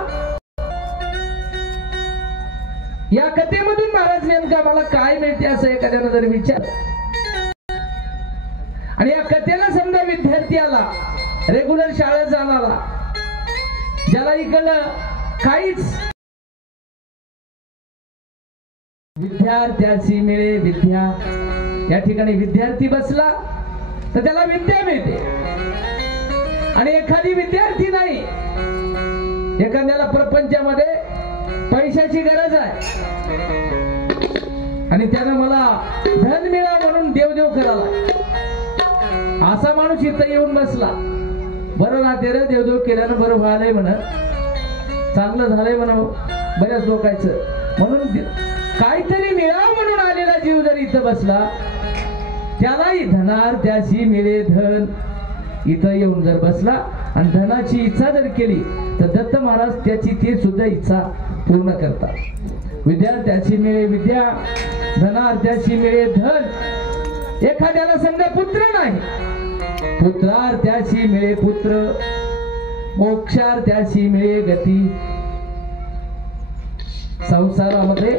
या कथेमधून महाराज नेमका मला काय मिळते असं एखाद्यानं जर विचार, आणि या कथेला समजा विद्यार्थी आला, रेग्युलर शाळेत जाणारा, ज्याला इकडं काहीच विद्यार्थ्याची मिळे विद्या, या ठिकाणी विद्यार्थी बसला तर त्याला विद्या मिळते. आणि एखादी विद्यार्थी नाही, एखाद्याला प्रपंचामध्ये पैशाची गरज आहे आणि त्यानं मला धन मिळा म्हणून देवदेव करायला, असा माणूस इथं येऊन बसला. बरं राहते रे, देवदेव केल्यानं बरं व्हायलंय म्हणा, चांगलं झालंय म्हणा बऱ्याच लोकांचं, म्हणून काहीतरी मिळावं म्हणून आलेला जीव जर इथं बसला, त्यालाही धनार्थ्याशी मिळे धन. इथं येऊन जर बसला आणि धनाची इच्छा जर केली तर दत्त महाराज त्याची ती सुद्धा इच्छा पूर्ण करतात. विद्यार्थ्याची मिळे विद्या, धनार्थ्याशी मिळे धन. एखाद्याला समजा पुत्र नाही, पुत्रार्थ्याशी मिळे पुत्र, मोक्षार्थ्याशी मिळे गती. संसारामध्ये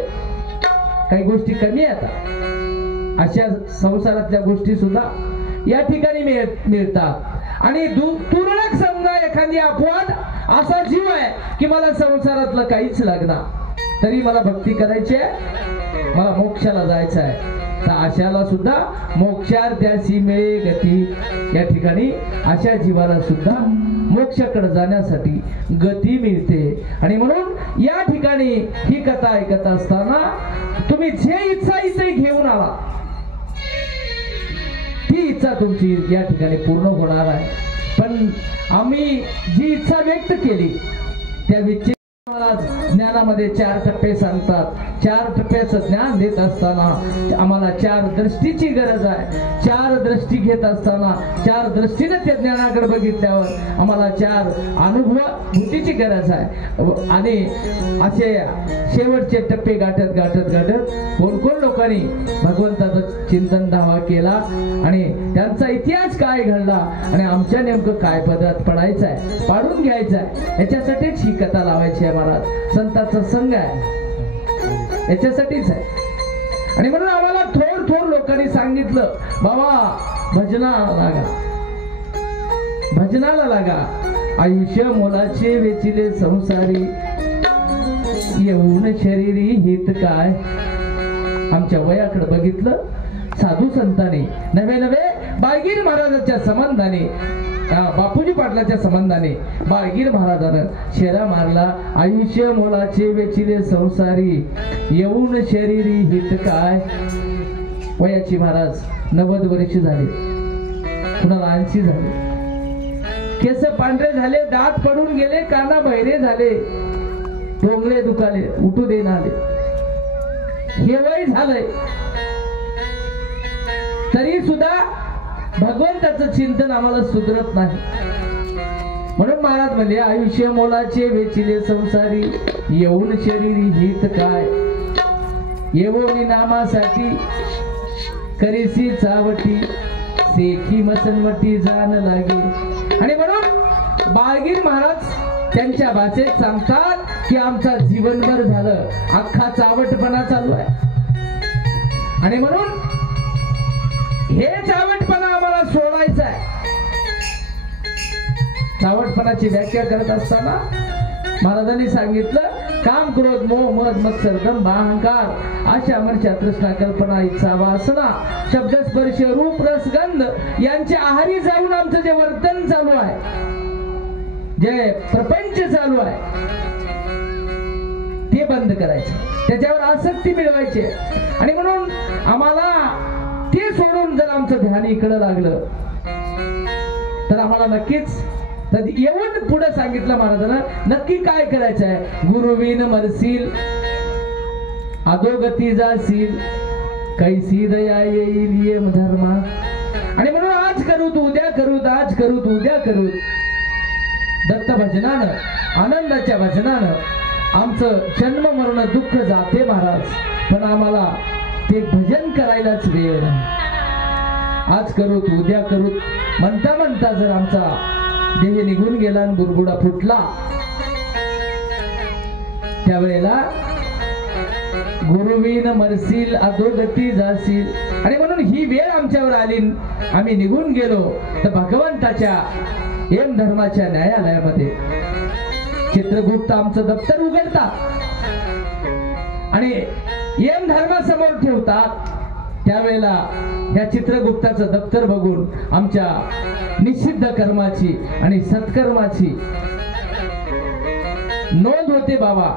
काही गोष्टी कमी येतात, अशा संसारातल्या गोष्टी सुद्धा या ठिकाणी मिळतात. आणि तुरळक समजा एखादी अपवाद असा जीव आहे की मला संसारातलं काहीच लागणार, तरी मला भक्ती करायची आहे, मला मोक्षाला जायचं आहे, तर अशाला सुद्धा मोक्षार्थ्याशी मिळे गती. या ठिकाणी अशा जीवाला सुद्धा मोक्षाकडे जाण्यासाठी गती मिळते. आणि म्हणून या ठिकाणी ही कथा ऐकत असताना तुम्ही जे इच्छा इथे घेऊन आला, ती इच्छा तुमची या ठिकाणी पूर्ण होणार आहे. पण आम्ही जी इच्छा व्यक्त केली त्या इच्छेला महाराज ज्ञानामध्ये 4 टप्पे सांगतात. 4 टप्प्याचं ज्ञान देत असताना आम्हाला 4 दृष्टीची गरज आहे. 4 दृष्टी घेत असताना 4 दृष्टीने त्या ज्ञानाकडे बघितल्यावर आम्हाला 4 अनुभूतीची गरज आहे. आणि असे शेवटचे टप्पे गाठत गाठत गाठत कोण लोकांनी भगवंताचं चिंतन धावा केला आणि त्यांचा इतिहास काय घडला आणि आमच्या नेमकं काय पदरात पडायचं आहे, पाडून घ्यायचं आहे, याच्यासाठीच ही कथा लावायची आहे महाराज. संतांचा संघ आहे याच्यासाठीच आहे. आणि म्हणून आम्हाला थोर लोकांनी सांगितलं, बाबा भजनाला लागा, आयुष्य मोलाचे वेचिले संसारी, येऊन शरीरी हित काय. आमच्या वयाकडे बघितलं साधू संतांनी नवे बाळगीर महाराजांच्या संबंधाने, बापूजी पाटलाच्या संबंधाने बाळगीर महाराजानं शेरा मारला. आयुष्य मोलाचे वेचिले संसारी, येऊन शरीरी हित काय. वयाची महाराज 90 वर्ष झाले, कुणाला 80 झाले, केस पांढरे झाले, दात पडून गेले, काना बहिरे झाले, टोंगळे दुखाले, उठू देणारे, हे वय झालंय. तरी सुद्धा भगवंताचं चिंतन आम्हाला सुधरत नाही. म्हणून महाराज म्हणले, आयुष्य मोलाचे वेचिले संसारी, येऊन शरीरी हित काय. येवोनी नामासाठी करीसी चावटी, सेखी मसनवटी जाण लागे. आणि म्हणून बाळगीर महाराज त्यांच्या भाषेत सांगतात की आमचा जीवनभर झालं अख्खा चावटपणा चालू आहे. आणि म्हणून हे चावटपणा आम्हाला सोडायचा आहे. चावटपणाची व्याख्या करत असताना महाराजांनी सांगितलं, काम, क्रोध, मोह, मद, मत्सर, दंभ, अहंकार, आशा, मर्षा, तृष्णा, कल्पना, इच्छा, वासना, शब्द, स्पर्श, रूप, रस, गंध यांच्या आहारी जाऊन आमचं जे वर्तन चालू आहे, जे प्रपंच चालू आहे, ते बंद करायचं, त्याच्यावर आसक्ती मिळवायची. आणि म्हणून आम्हाला ते सोडून जर आमचं ध्यान इकडं लागलं तर आम्हाला नक्कीच येऊन पुढे सांगितलं महाराजांना नक्की काय करायचं आहे. गुरुविन मरसील, अधोगती जाशील, कैसी दया येईल येम धर्मा. आणि म्हणून आज करू तू उद्या करू, आज करू तू उद्या करू, दत्त भजनानं, आनंदाच्या भजनानं आमचं जन्म मरण दुःख जाते महाराज. पण आम्हाला ते भजन करायलाच वेळ नाही. आज करू तू उद्या करू म्हणता म्हणता जर आमचा देह निघून गेला आणि बुरबुडा फुटला, त्यावेळेला गुरुवीन मरसील, अधोगती जाशील. आणि म्हणून ही वेळ आमच्यावर आली, आम्ही निघून गेलो तर भगवंताच्या यम धर्माच्या न्यायालयामध्ये चित्रगुप्त आमचं दप्तर उघडतात आणि यम धर्मासमोर ठेवतात. त्यावेळेला या चित्रगुप्ताचं दप्तर बघून आमच्या निषिद्ध कर्माची आणि सत्कर्माची नोंद होते बाबा.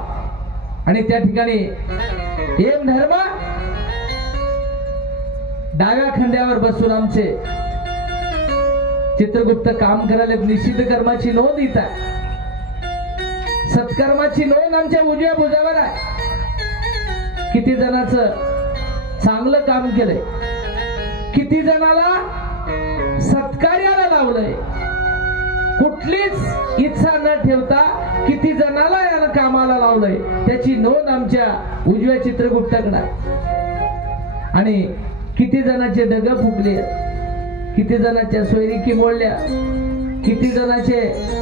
आणि त्या ठिकाणी यम धर्म डाव्या खांद्यावर बसून आमचे चित्रगुप्त काम करायला निषिद्ध कर्माची नोंद येत आहे, सत्कर्माची नोंद आमच्या उजव्या भुजावर आहे. किती जणांचं चांगलं काम केलंय, किती जणाला सत्कार्याला लावलंय, कुठलीच इच्छा न ठेवता किती जणाला याला कामाला लावलंय, त्याची नोंद आमच्या उजव्या चित्रगुप्ताकडे आहे. आणि किती जणांचे डग फुटले, किती जणांच्या सोयरिकी मोडल्या, किती जणांचे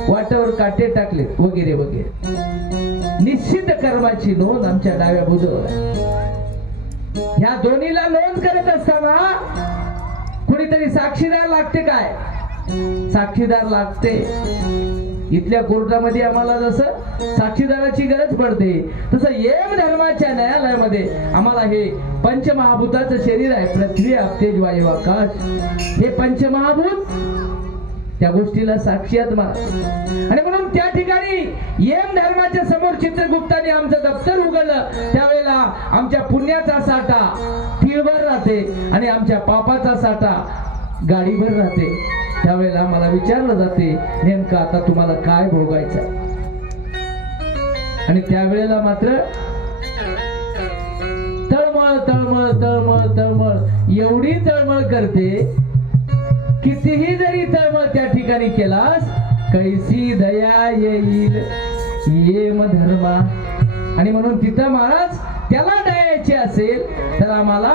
वाटावर काटे टाकले वगैरे वगैरे. निश्चित कर्माची नोंद आमच्या डाव्या भुजावर आहे. ह्या दोन्हीला नोंद करत असताना कुणीतरी साक्षीदार लागते. काय साक्षीदार लागते? इथल्या कोर्टामध्ये आम्हाला जसं साक्षीदाराची गरज पडते तसं यम धर्माच्या न्यायालयामध्ये आम्हाला हे पंचमहाभूताचं शरीर आहे, पृथ्वी, आप, तेज, वायू, आकाश, हे पंचमहाभूत त्या गोष्टीला साक्षी आहेत महाराज. आणि म्हणून त्या ठिकाणी यम धर्माच्या समोर चित्रगुप्ताने आमचं दप्तर उघडलं. त्यावेळेला आमच्या पुण्याचा साठा तीळभर राहते आणि आमच्या पापाचा साठा गाडीभर राहते. त्यावेळेला मला विचारलं जाते, नेमकं आता तुम्हाला काय भोगायचं? आणि त्यावेळेला मात्र तळमळ तळमळ तळमळ तळमळ एवढी तळमळ करते, कितीही जरी तळमळ त्या ठिकाणी केलास, कैसी दया येईल येम धर्मा. आणि म्हणून तिथं महाराज त्याला दयायची असेल तर आम्हाला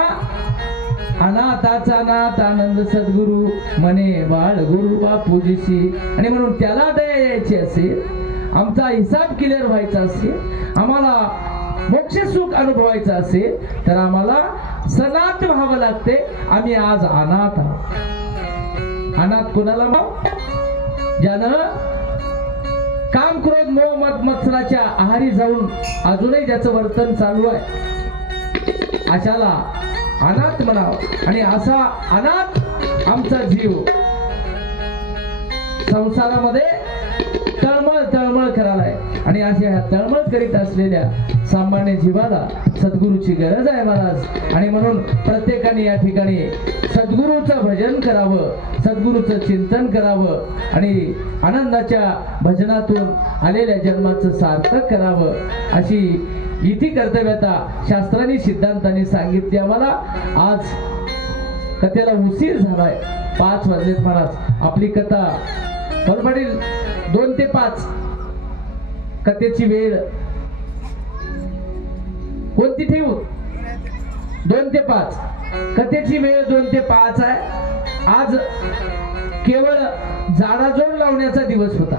अनाथाचा नाथ आनंद सद्गुरु म्हणे बाळ गुरु बापूजीशी. आणि म्हणून त्याला दया यायची असेल, आमचा हिसाब क्लिअर व्हायचा असेल, आम्हाला मोक्ष सुख अनुभवायचं असेल तर आम्हाला सनात व्हावं लागते. आम्ही आज अनाथ आहोत. अनाथ कोणाला मग? ज्यानं काम क्रोध मोह मत मत्सराच्या आहारी जाऊन अजूनही ज्याचं वर्तन चालू आहे, अशाला अनाथ म्हणावं. आणि असा अनाथ आमचा जीव संसारामध्ये तळमळ तळमळ करायलाय. आणि अशा ह्या तळमळ करीत असलेल्या सामान्य जीवाला सद्गुरूची गरज आहे महाराज. आणि म्हणून प्रत्येकाने या ठिकाणी सद्गुरूचं भजन करावं, सद्गुरूचं चिंतन करावं आणि आनंदाच्या भजनातून आलेल्या जन्माचं सार्थक करावं, अशी इति कर्तव्यता शास्त्रांनी सिद्धांतांनी सांगितली आम्हाला. आज कथेला उशीर झालाय, 5 वाजलेत महाराज. आपली कथा पाटील 2 ते 5 कथेची वेळ कोणती ठेवू? 2 ते 5 कथेची वेळ 2 ते 5 आहे. आज केवळ जाडाजोड लावण्याचा दिवस होता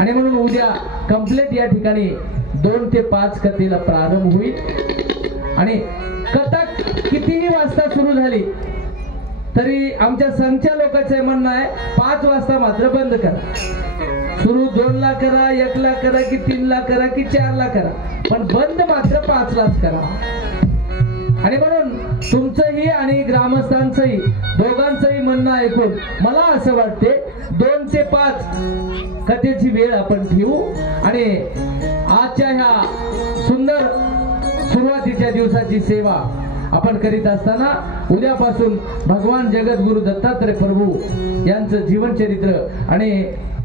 आणि म्हणून उद्या कंप्लीट या ठिकाणी 2 ते 5 कथेला प्रारंभ होईल. आणि कथा कितीही वाजता सुरू झाली तरी आमच्या संघच्या लोकांचं म्हणणं आहे 5 वाजता मात्र बंद करा. सुरू 2 ला करा, 1 ला करा की 3 ला करा की 4 ला करा, पण बंद मात्र 5 लाच करा. आणि म्हणून तुमचंही आणि ग्रामस्थांचंही दोघांचंही म्हणणं ऐकून मला असं वाटते 2 ते 5 कथेची वेळ आपण ठेवू. आणि आजच्या ह्या सुंदर सुरुवातीच्या दिवसाची सेवा आपण करीत असताना उद्यापासून भगवान जगद्गुरु दत्तात्रय प्रभू यांचं जीवनचरित्र आणि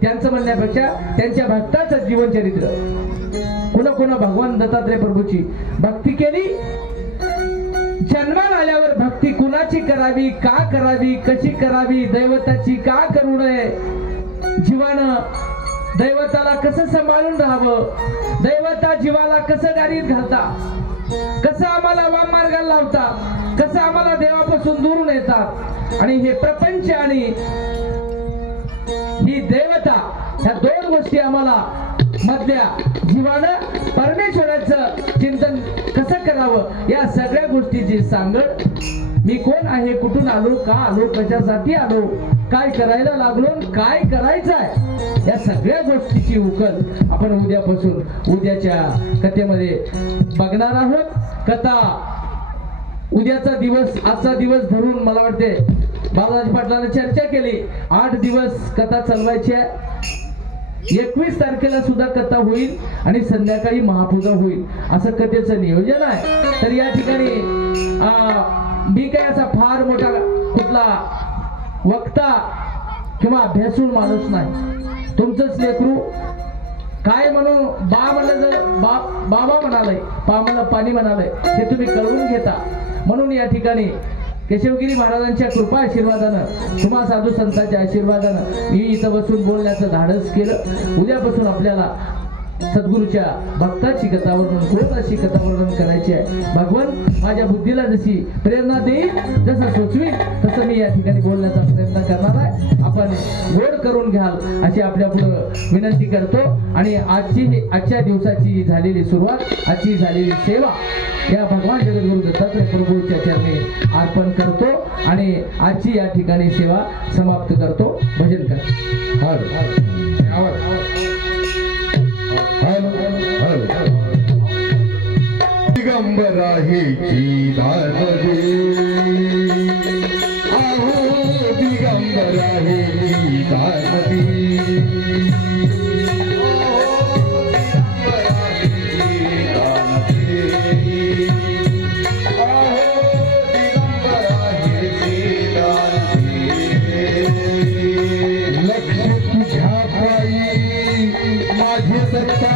त्यांचं म्हणण्यापेक्षा त्यांच्या भक्ताचं जीवनचरित्र, कोणा भगवान दत्तात्रय प्रभूची भक्ती केली, जन्माला आल्यावर भक्ती कुणाची करावी, का करावी, कशी करावी, दैवताची का करू नये, जीवानं दैवताला कसं सांभाळून राहावं, दैवता जीवाला कसं गाडीत घालता, कसं आम्हाला वाम मार्गाला लावता, कसं आम्हाला देवापासून दूर नेतात. आणि हे प्रपंच आणि ही देवता, ह्या 2 गोष्टी आम्हाला मधल्या जीवानं परमेश्वराचं चिंतन कसं करावं, या सगळ्या गोष्टीची सांगड, मी कोण आहे, कुठून आलो, का आलो, कशासाठी आलो, काय करायला लागलो, काय करायचं आहे, या सगळ्या गोष्टीची उकल आपण उद्यापासून उद्याच्या कथेमध्ये बघणार आहोत. कथा उद्याचा दिवस, आजचा दिवस धरून मला वाटते बालाजी पाटलाने चर्चा केली, 8 दिवस कथा चालवायची आहे. 21 तारखेला सुद्धा कथा होईल आणि संध्याकाळी महापूजा होईल, असं कथेचं नियोजन आहे. तर या ठिकाणी मी काय असा फार मोठा कुठला वक्ता किंवा अभ्यासू माणूस नाही. तुमचंच लेकरू काय म्हणू, बा म्हणलं तर बाबा म्हणालय, पा म्हणलं पाणी म्हणालय, हे तुम्ही कळवून घेता. म्हणून या ठिकाणी केशवगिरी महाराजांच्या कृपा आशीर्वादानं, तुम्हा साधू संतांच्या आशीर्वादानं मी इथं बसून बोलण्याचं धाडस केलं. उद्यापासून आपल्याला सद्गुरूच्या भक्ताची कथा वर्णन, कोणाची कथा वर्णन करायची आहे. भगवान माझ्या बुद्धीला जशी प्रेरणा देईल, जसं सुचवील तसं मी या ठिकाणी बोलण्याचा प्रयत्न करणार आहे. आपण गोड करून घ्याल अशी आपल्या पुढे विनंती करतो. आणि आजच्या दिवसाची झालेली सुरुवात, आजची झालेली सेवा या भगवान जगद्गुरु दत्तात्रय प्रभूच्या चरणी अर्पण करतो आणि आजची या ठिकाणी सेवा समाप्त करतो. भजन करा. दिगंबरा हेची दानवी, आहो दिगंबरा हेची दानवी, लक्ष तुझ्या पायी माझे दत्ता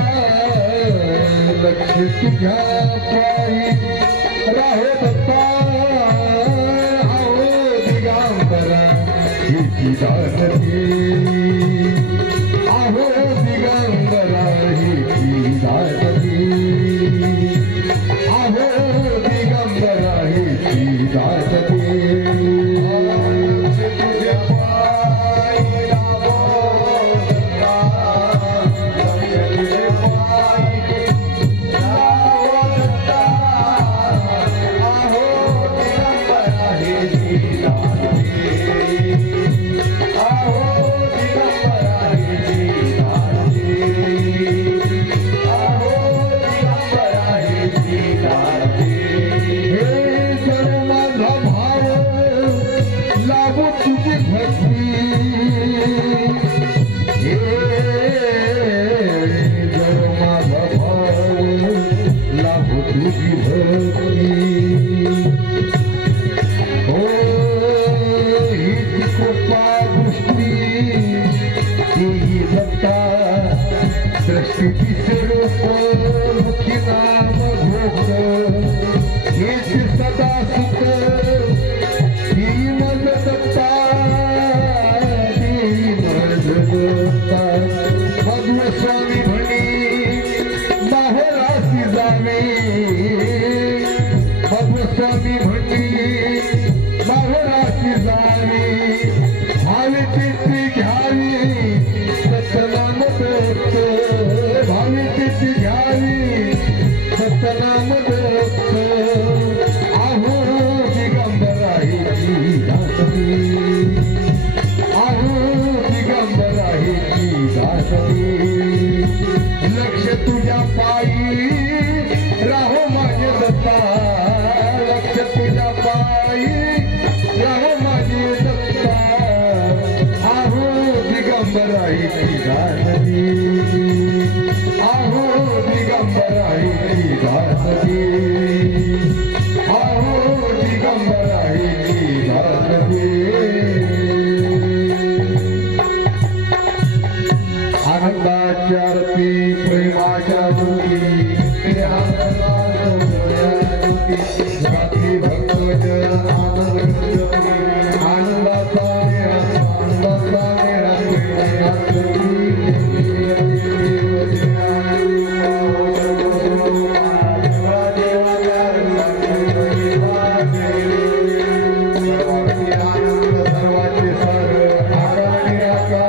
हो हीच कृपा दृष्टी देई दत्ता दृष्टी स्वरूप मुखी नाम घोष हेच सदा सुख देई मज दत्ता देई मज दत्ता मधुर स्वामी म्हणी माहेरासी जावे मधुर स्वामी म्हणी माहेरासी जावे भावे तीर्थी घ्यावी सतनाम दत्त भावे तीर्थी घ्यावी सतनाम दत्त आहो दिगंबराही दासती आहो दिगंबराही दासती लक्ष तुझ्या पायी राहो माझे दत्ता लक्ष तुझ्या पायी राहो माझे दत्ता आहो दिगंबराही दासती आहो दिगंबराही दासती आहो दिगंबराही दासती आनंदाच्या रती प्रेमाच्या दूती भक्ती भक्तजन आनंद आनंदाचा सर्वाचे सर आकार निराकार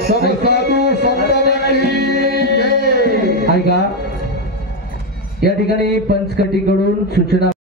संसार ऐका या ठिकाणी पंचकटीकडून सूचना